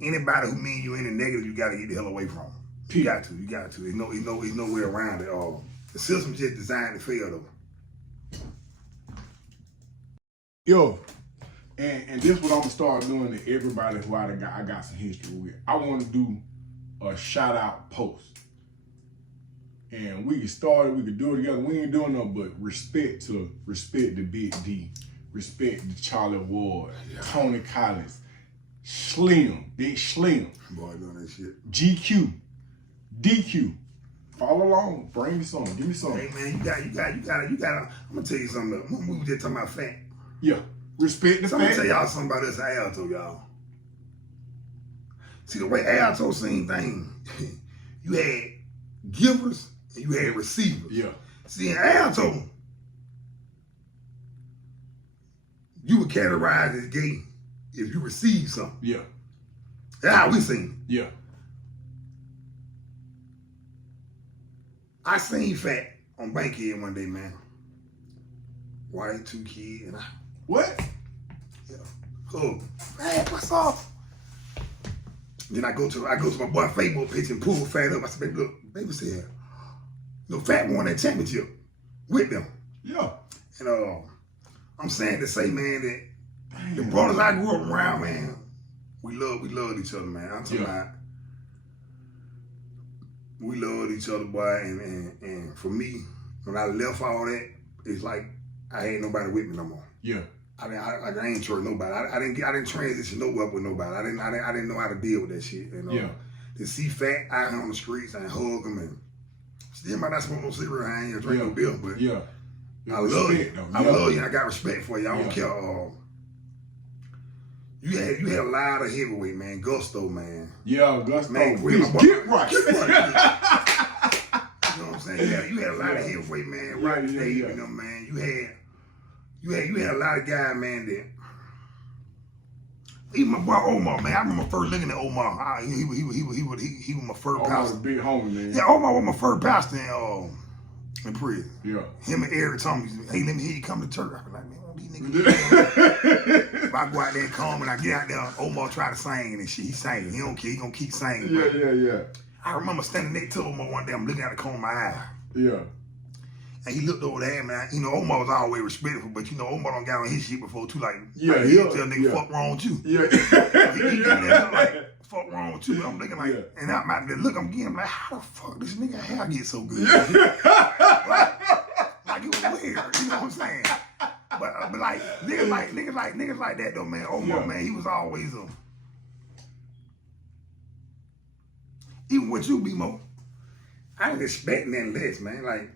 anybody who mean you any negative, you gotta get the hell away from. You got to. There's no way around it. The system's just designed to fail though. Yo, And this what I'm gonna start doing to everybody who I got some history with. I want to do a shout out post. And we can start it, we can do it together. We ain't doing nothing but respect the Big D, respect the Charlie Ward, Tony Collins, Slim, Big Slim. Boy, doing that shit. GQ, DQ. Follow along, bring me some, give me some. Hey man, you gotta. I'm gonna tell you something. We were just talking about fat. Yeah, respect the So fat. I'm gonna tell y'all something about this Alto, y'all. See the way Alto seen things, you had givers and you had receivers. Yeah. See, in Alto, you would categorize as gay if you receive something. Yeah. That's how we seen it. Yeah. I seen Fat on Bankhead one day, man. White, 2 kids, and I, What? yeah. Oh, hey, what's up? Then I go to my boy Facebook pitch and pull Fat up. I said, baby, look, baby said, Fat won that championship with them. Yeah. And I'm saying to say, man, that the brothers I grew up around, man, we loved each other, man. I'm talking about we loved each other, boy. And for me, when I left all that, it's like I had nobody with me no more. Yeah. I ain't trust nobody. I didn't transition nowhere with nobody. I didn't know how to deal with that shit. And to see Fat out here on the streets and hug him and still might not smoke no cigarette, I ain't here drink no beer, but I love you. I love you and I got respect for you. I don't care. You had a lot of heavyweight, man. Gusto, man. Yeah, Gusto. Man, get right. You know what I'm saying? You had a lot of heavyweight, man. Right today, you know, man. You had a lot of guys, man, that even my boy Omar, man. I remember first looking at Omar. He was my first pastor. Omar was a big homie, man. Yeah, Omar was my first pastor in prison. Yeah. Him and Eric told me, hey, let me hear you come to church. I be like, man, these niggas. If I go out there and come and I get out there, Omar try to sing and shit. He sang. He don't care. He gonna keep singing. Yeah. I remember standing next to Omar one day. I'm looking at the corner of my eye. Yeah. And he looked over there, man. You know, Omar was always respectful, but you know, Omar don't got on his shit before too. Like, he tell nigga, fuck wrong with you. Yeah. He like, fuck wrong with you. I'm looking like, and I'm out there, look, I'm getting like, how the fuck this nigga hair get so good? like it was weird, you know what I'm saying? But like niggas like that though, man. Omar, man, he was always even with you, B-Mo, I didn't expect nothing less, man. Like,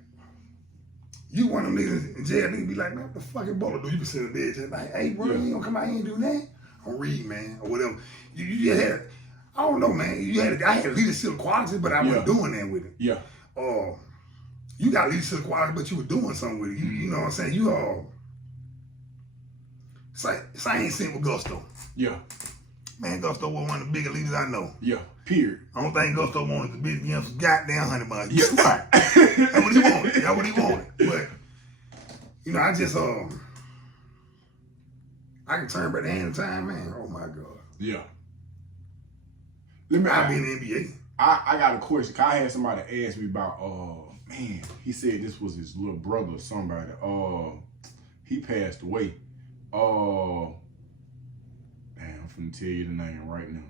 you one of them niggas in jail, niggas be like, man, what the fucking baller do? You be sitting there just like, hey, bro, you don't come out here and do that? Don't read, man, or whatever. You just had, I don't know, man. I had leadership qualities, but I wasn't doing that with it. Yeah. You got leadership qualities, but you were doing something with it. You know what I'm saying? Same thing with Gusto. Yeah. Man, Gusto was one of the biggest leaders I know. Yeah. Period. I don't think Gusto wanted to be some goddamn honey bun. Yeah. Right. That's what he wanted. That's what he wanted. But, you know, I just, I can turn back the hand of time, man. Oh, my God. Yeah. I'll be in the NBA. I got a question. I had somebody ask me about, man, he said this was his little brother or somebody. He passed away. Man, I'm finna tell you the name right now.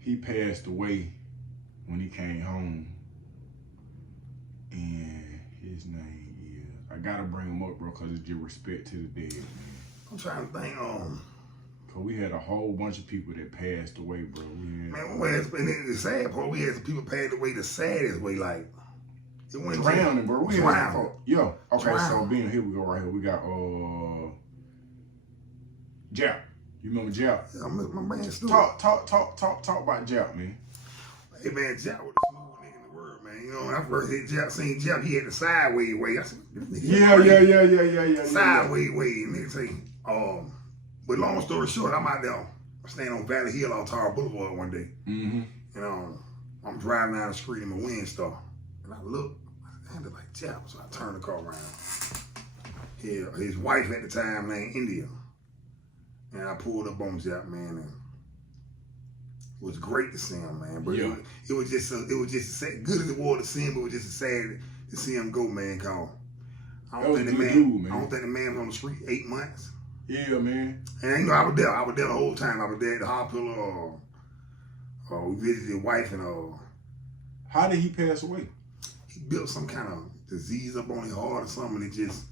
He passed away when he came home. And his name is, I gotta bring him up, bro, because it's just respect to the dead, man. I'm trying to think, Cause we had a whole bunch of people that passed away, bro. Man, and the sad part, we had some people passed away the saddest way, like, it went drowning, bro. We had yo, okay, Drown. so being here we go right here. We got Jap. You remember Jap? Yeah, my man Stu. Talk about Jap, man. Hey man, Jap was the smooth nigga in the world, man. You know, when I first hit Jap, seen Jap, he had the sideways way. I said, this nigga Yeah. sideways way. And nigga say, but long story short, I'm out there. I'm staying on Valley Hill on Tar Boulevard one day. Mm-hmm. And I'm driving down the street in my Windstar. And I look, I look like Jap, so I turn the car around. His wife at the time named India. And I pulled up on Jap, man, and it was great to see him, man. But it was just sad, good as it was to see him, but it was just sad to see him go, man. Cause I don't think the man was on the street 8 months. Yeah, man. And you know, I was there. I was there the whole time. I was there at the hospital. We visited his wife, and How did he pass away? he built some kind of disease up on his heart or something. It just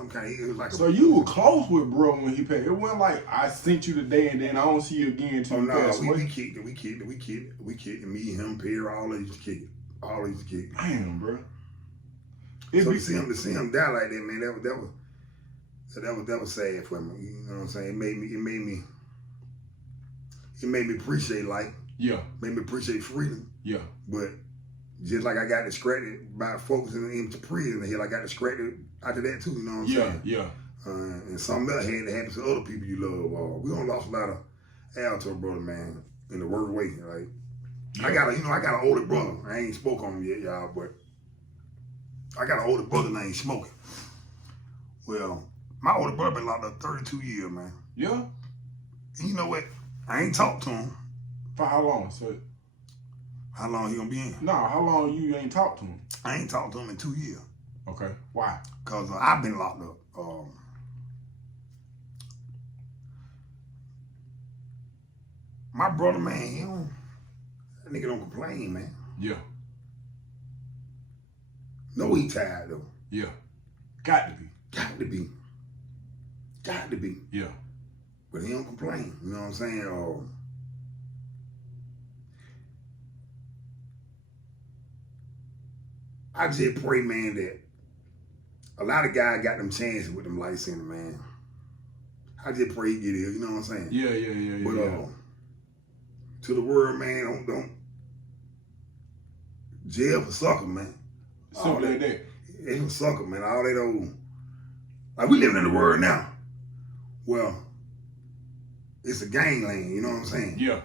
it was like. So you were close with bro when he passed. It wasn't like I sent you today and then I don't see you again until you pass away. We kicked it. We kicked it. Me, him, Perry, all of us kicked it. Damn, bro. So to see him die like that, man, that was sad for me. You know what I'm saying? It made me appreciate life. Yeah. Made me appreciate freedom. Yeah. But just like I got distracted by focusing into prison, hell, I got distracted after that too. You know what I'm saying? Yeah. And something else had to happen to other people you love. We don't lost a lot of Alto brother, man, in the worst way. Like I got an older brother. I ain't spoke on him yet, y'all, but I got an older brother named Smoking. Well, my older brother been locked up 32 years, man. Yeah. And you know what? I ain't talked to him. For how long? So how long he gonna be in? No, how long you ain't talked to him? I ain't talked to him in 2 years. Okay. Why? Cause I've been locked up. My brother, man, that nigga don't complain, man. Yeah. No, he tired though. Yeah. Got to be. Got to be. Yeah. But he don't complain. You know what I'm saying? I just pray, man, that a lot of guys got them chances with them lights in, man. I just pray he get ill. You know what I'm saying? Yeah. But to the world, man, don't jail for sucker, man. Something like that. It's for sucker, man. All that old, like we living in the world now. Well, it's a gangland. You know what I'm saying? Yeah.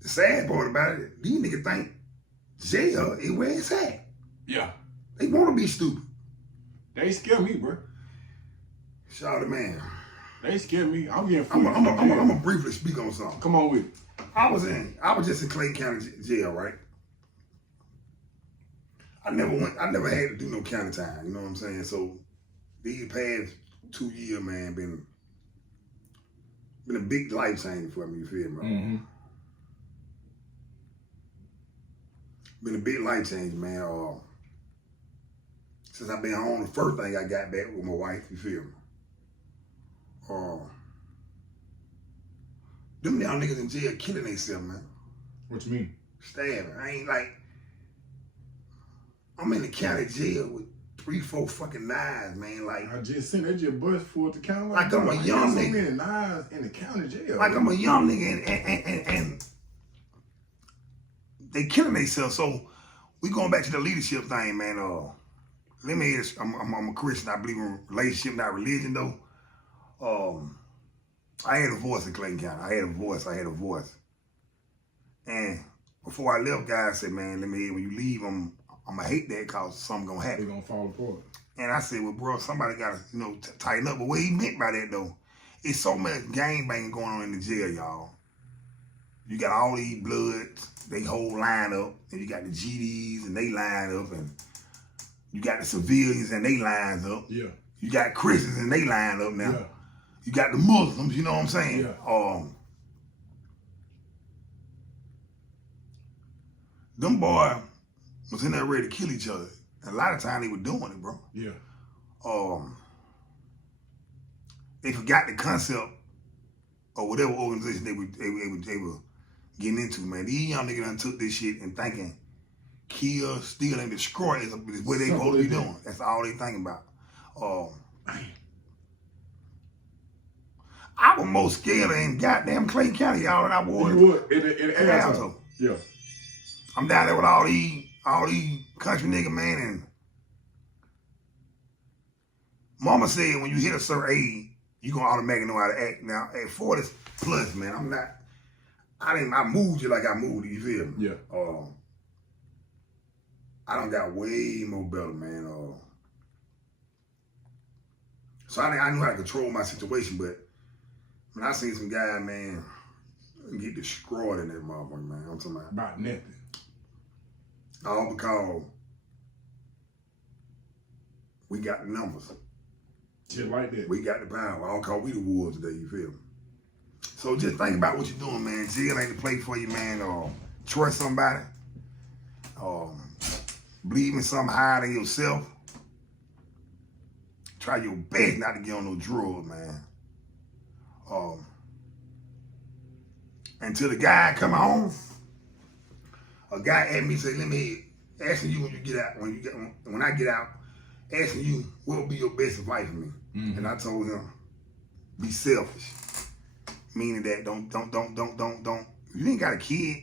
The sad part about it, these niggas think jail is where it's at. Yeah. They want to be stupid. They scare me, bro. Shout out, man. They scare me. I'm getting I'm gonna briefly speak on something. Come on with it. I was just in Clayton County jail, right? I never had to do no county time, you know what I'm saying? So these past 2 years, man, been a big life changer for me, you feel me? Mm-hmm. Been a big life change, man. Since I've been home, the first thing I got back with my wife, you feel me? Them young niggas in jail killing themselves, man. What you mean? Stabbing. I'm in the county jail with 3, 4 fucking knives, man. Like I just seen that just bust for the county. Like I'm a young nigga. So many knives in the county jail. Like I'm a young nigga and they killing themselves. So we going back to the leadership thing, man. Lemonhead, I'm a Christian. I believe in relationship, not religion, though. I had a voice in Clayton County. I had a voice. And before I left, guys said, man, Lemonhead, when you leave, I'm gonna hate that cause something gonna happen. They're gonna fall apart. And I said, well, bro, somebody gotta, tighten up. But what he meant by that, though, it's so much gang banging going on in the jail, y'all. You got all these bloods, they whole line up, and you got the GDs and they line up, and you got the civilians and they lines up. Yeah. You got Christians and they line up now. Yeah. You got the Muslims, you know what I'm saying? Yeah. Them boys was in there ready to kill each other. And a lot of times they were doing it, bro. Yeah. They forgot the concept of whatever organization they were getting into, man. These young niggas done took this shit and thinking kill, steal, and destroy is what they supposed to be doing. That's all they thinking about. I was more scared in goddamn Clayton County, y'all, than I was. You would in Alto. Yeah. I'm down there with all these country niggas, man, and mama said when you hit a certain age, you gonna automatically know how to act. Now at 40 plus, man, I moved you like I moved you, feel me? Yeah. I done got way more better, man. So I knew how to control my situation, but when I seen some guy, man, get destroyed in that motherfucker, man. I'm talking about nothing. All because we got the numbers. Shit like that. We got the power. All call we the wolves today, you feel me? So just think about what you're doing, man. Jail ain't the place for you, man. Trust somebody. Believe in something higher than yourself. Try your best not to get on no drugs, man. Until the guy come home, a guy asked me, say, let me asking you when you get out, when I get out, asking you what would be your best advice for me. And I told him, be selfish. Meaning that don't. You ain't got a kid.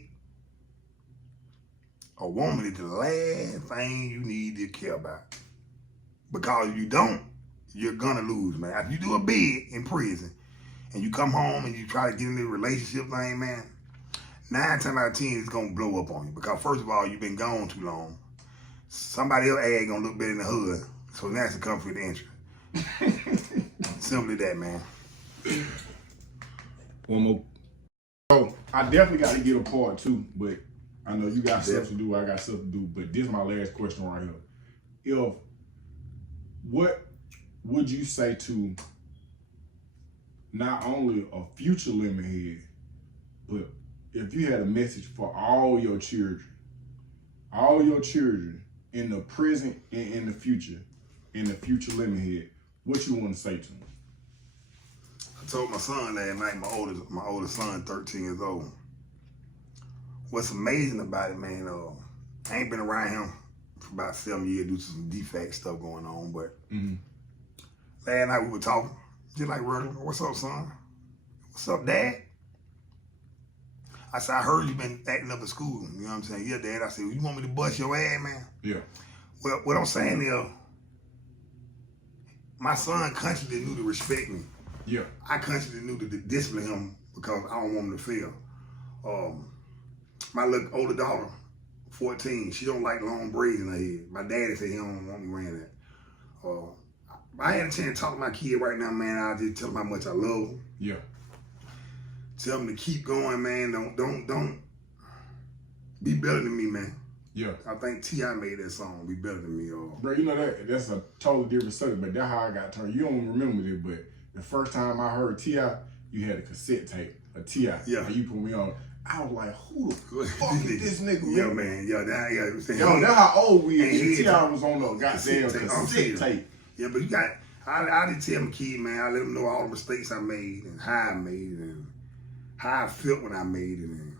A woman is the last thing you need to care about. Because if you don't, you're gonna lose, man. If you do a bid in prison and you come home and you try to get into a relationship thing, man, 9 times out of 10 it's gonna blow up on you. Because first of all, you've been gone too long. Somebody else ain't gonna look better in the hood. So that's the conflict of interest. Simply that, man. One more. So I definitely got to get a part 2, but I know you got stuff to do, I got stuff to do, but this is my last question right here. What would you say to not only a future Lemonhead, but if you had a message for all your children in the present and in the future Lemonhead, what you want to say to them? I told my son last night, my oldest son, 13 years old. What's amazing about it, man, I ain't been around him for about 7 years due to some defect stuff going on, but last night we were talking, just like regular. What's up, son? What's up, Dad? I said, I heard you been acting up at school. You know what I'm saying? Yeah, Dad. I said, well, you want me to bust your ass, man? Yeah. Well, what I'm saying is, my son consciously knew to respect me. Yeah. I consciously knew to discipline him because I don't want him to fail. My little older daughter, 14, she don't like long braids in her head. My daddy said he don't want me wearing that. I had a chance to talk to my kid right now, man. I'll just tell him how much I love him. Yeah. Tell him to keep going, man. Don't be better than me, man. Yeah. I think T.I. made that song, Be Better Than Me. Bro, you know that's a totally different subject, but that's how I got turned. You don't remember it, but the first time I heard T.I., you had a cassette tape of T.I. Yeah. And you put me on. I was like, who the fuck is this nigga? Yeah, man. Yeah, that's how old we is. T.I. was on the goddamn cassette tape. Yeah, but you got, I didn't tell my kid, man. I let him know all the mistakes I made and how I made it and how I felt when I made it. And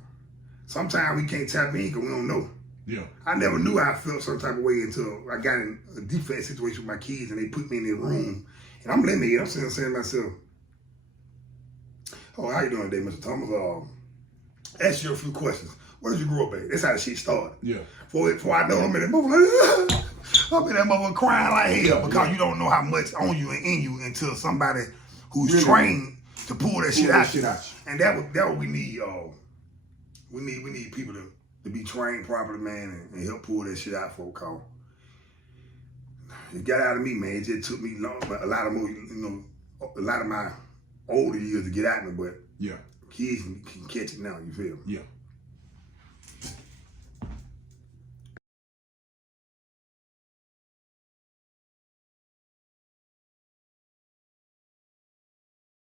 sometimes we can't tap in because we don't know. Yeah. I never knew how I felt some type of way until I got in a defect situation with my kids and they put me in their room. And I'm letting it. I'm saying to myself, oh, how you doing today, Mr. Thomas? Ask you a few questions. Where did you grow up at? That's how the shit started. Yeah. Before I know I'm in that motherfucker, I'm in that motherfucker crying like hell because you don't know how much on you and in you until somebody who's really trained to pull that shit out. And that what we need, we need people to be trained properly, man, and help pull that shit out for a call. It got out of me, man. It just took me long, a lot of my older years to get out of me, but yeah, kids can catch it now, you feel me? Yeah.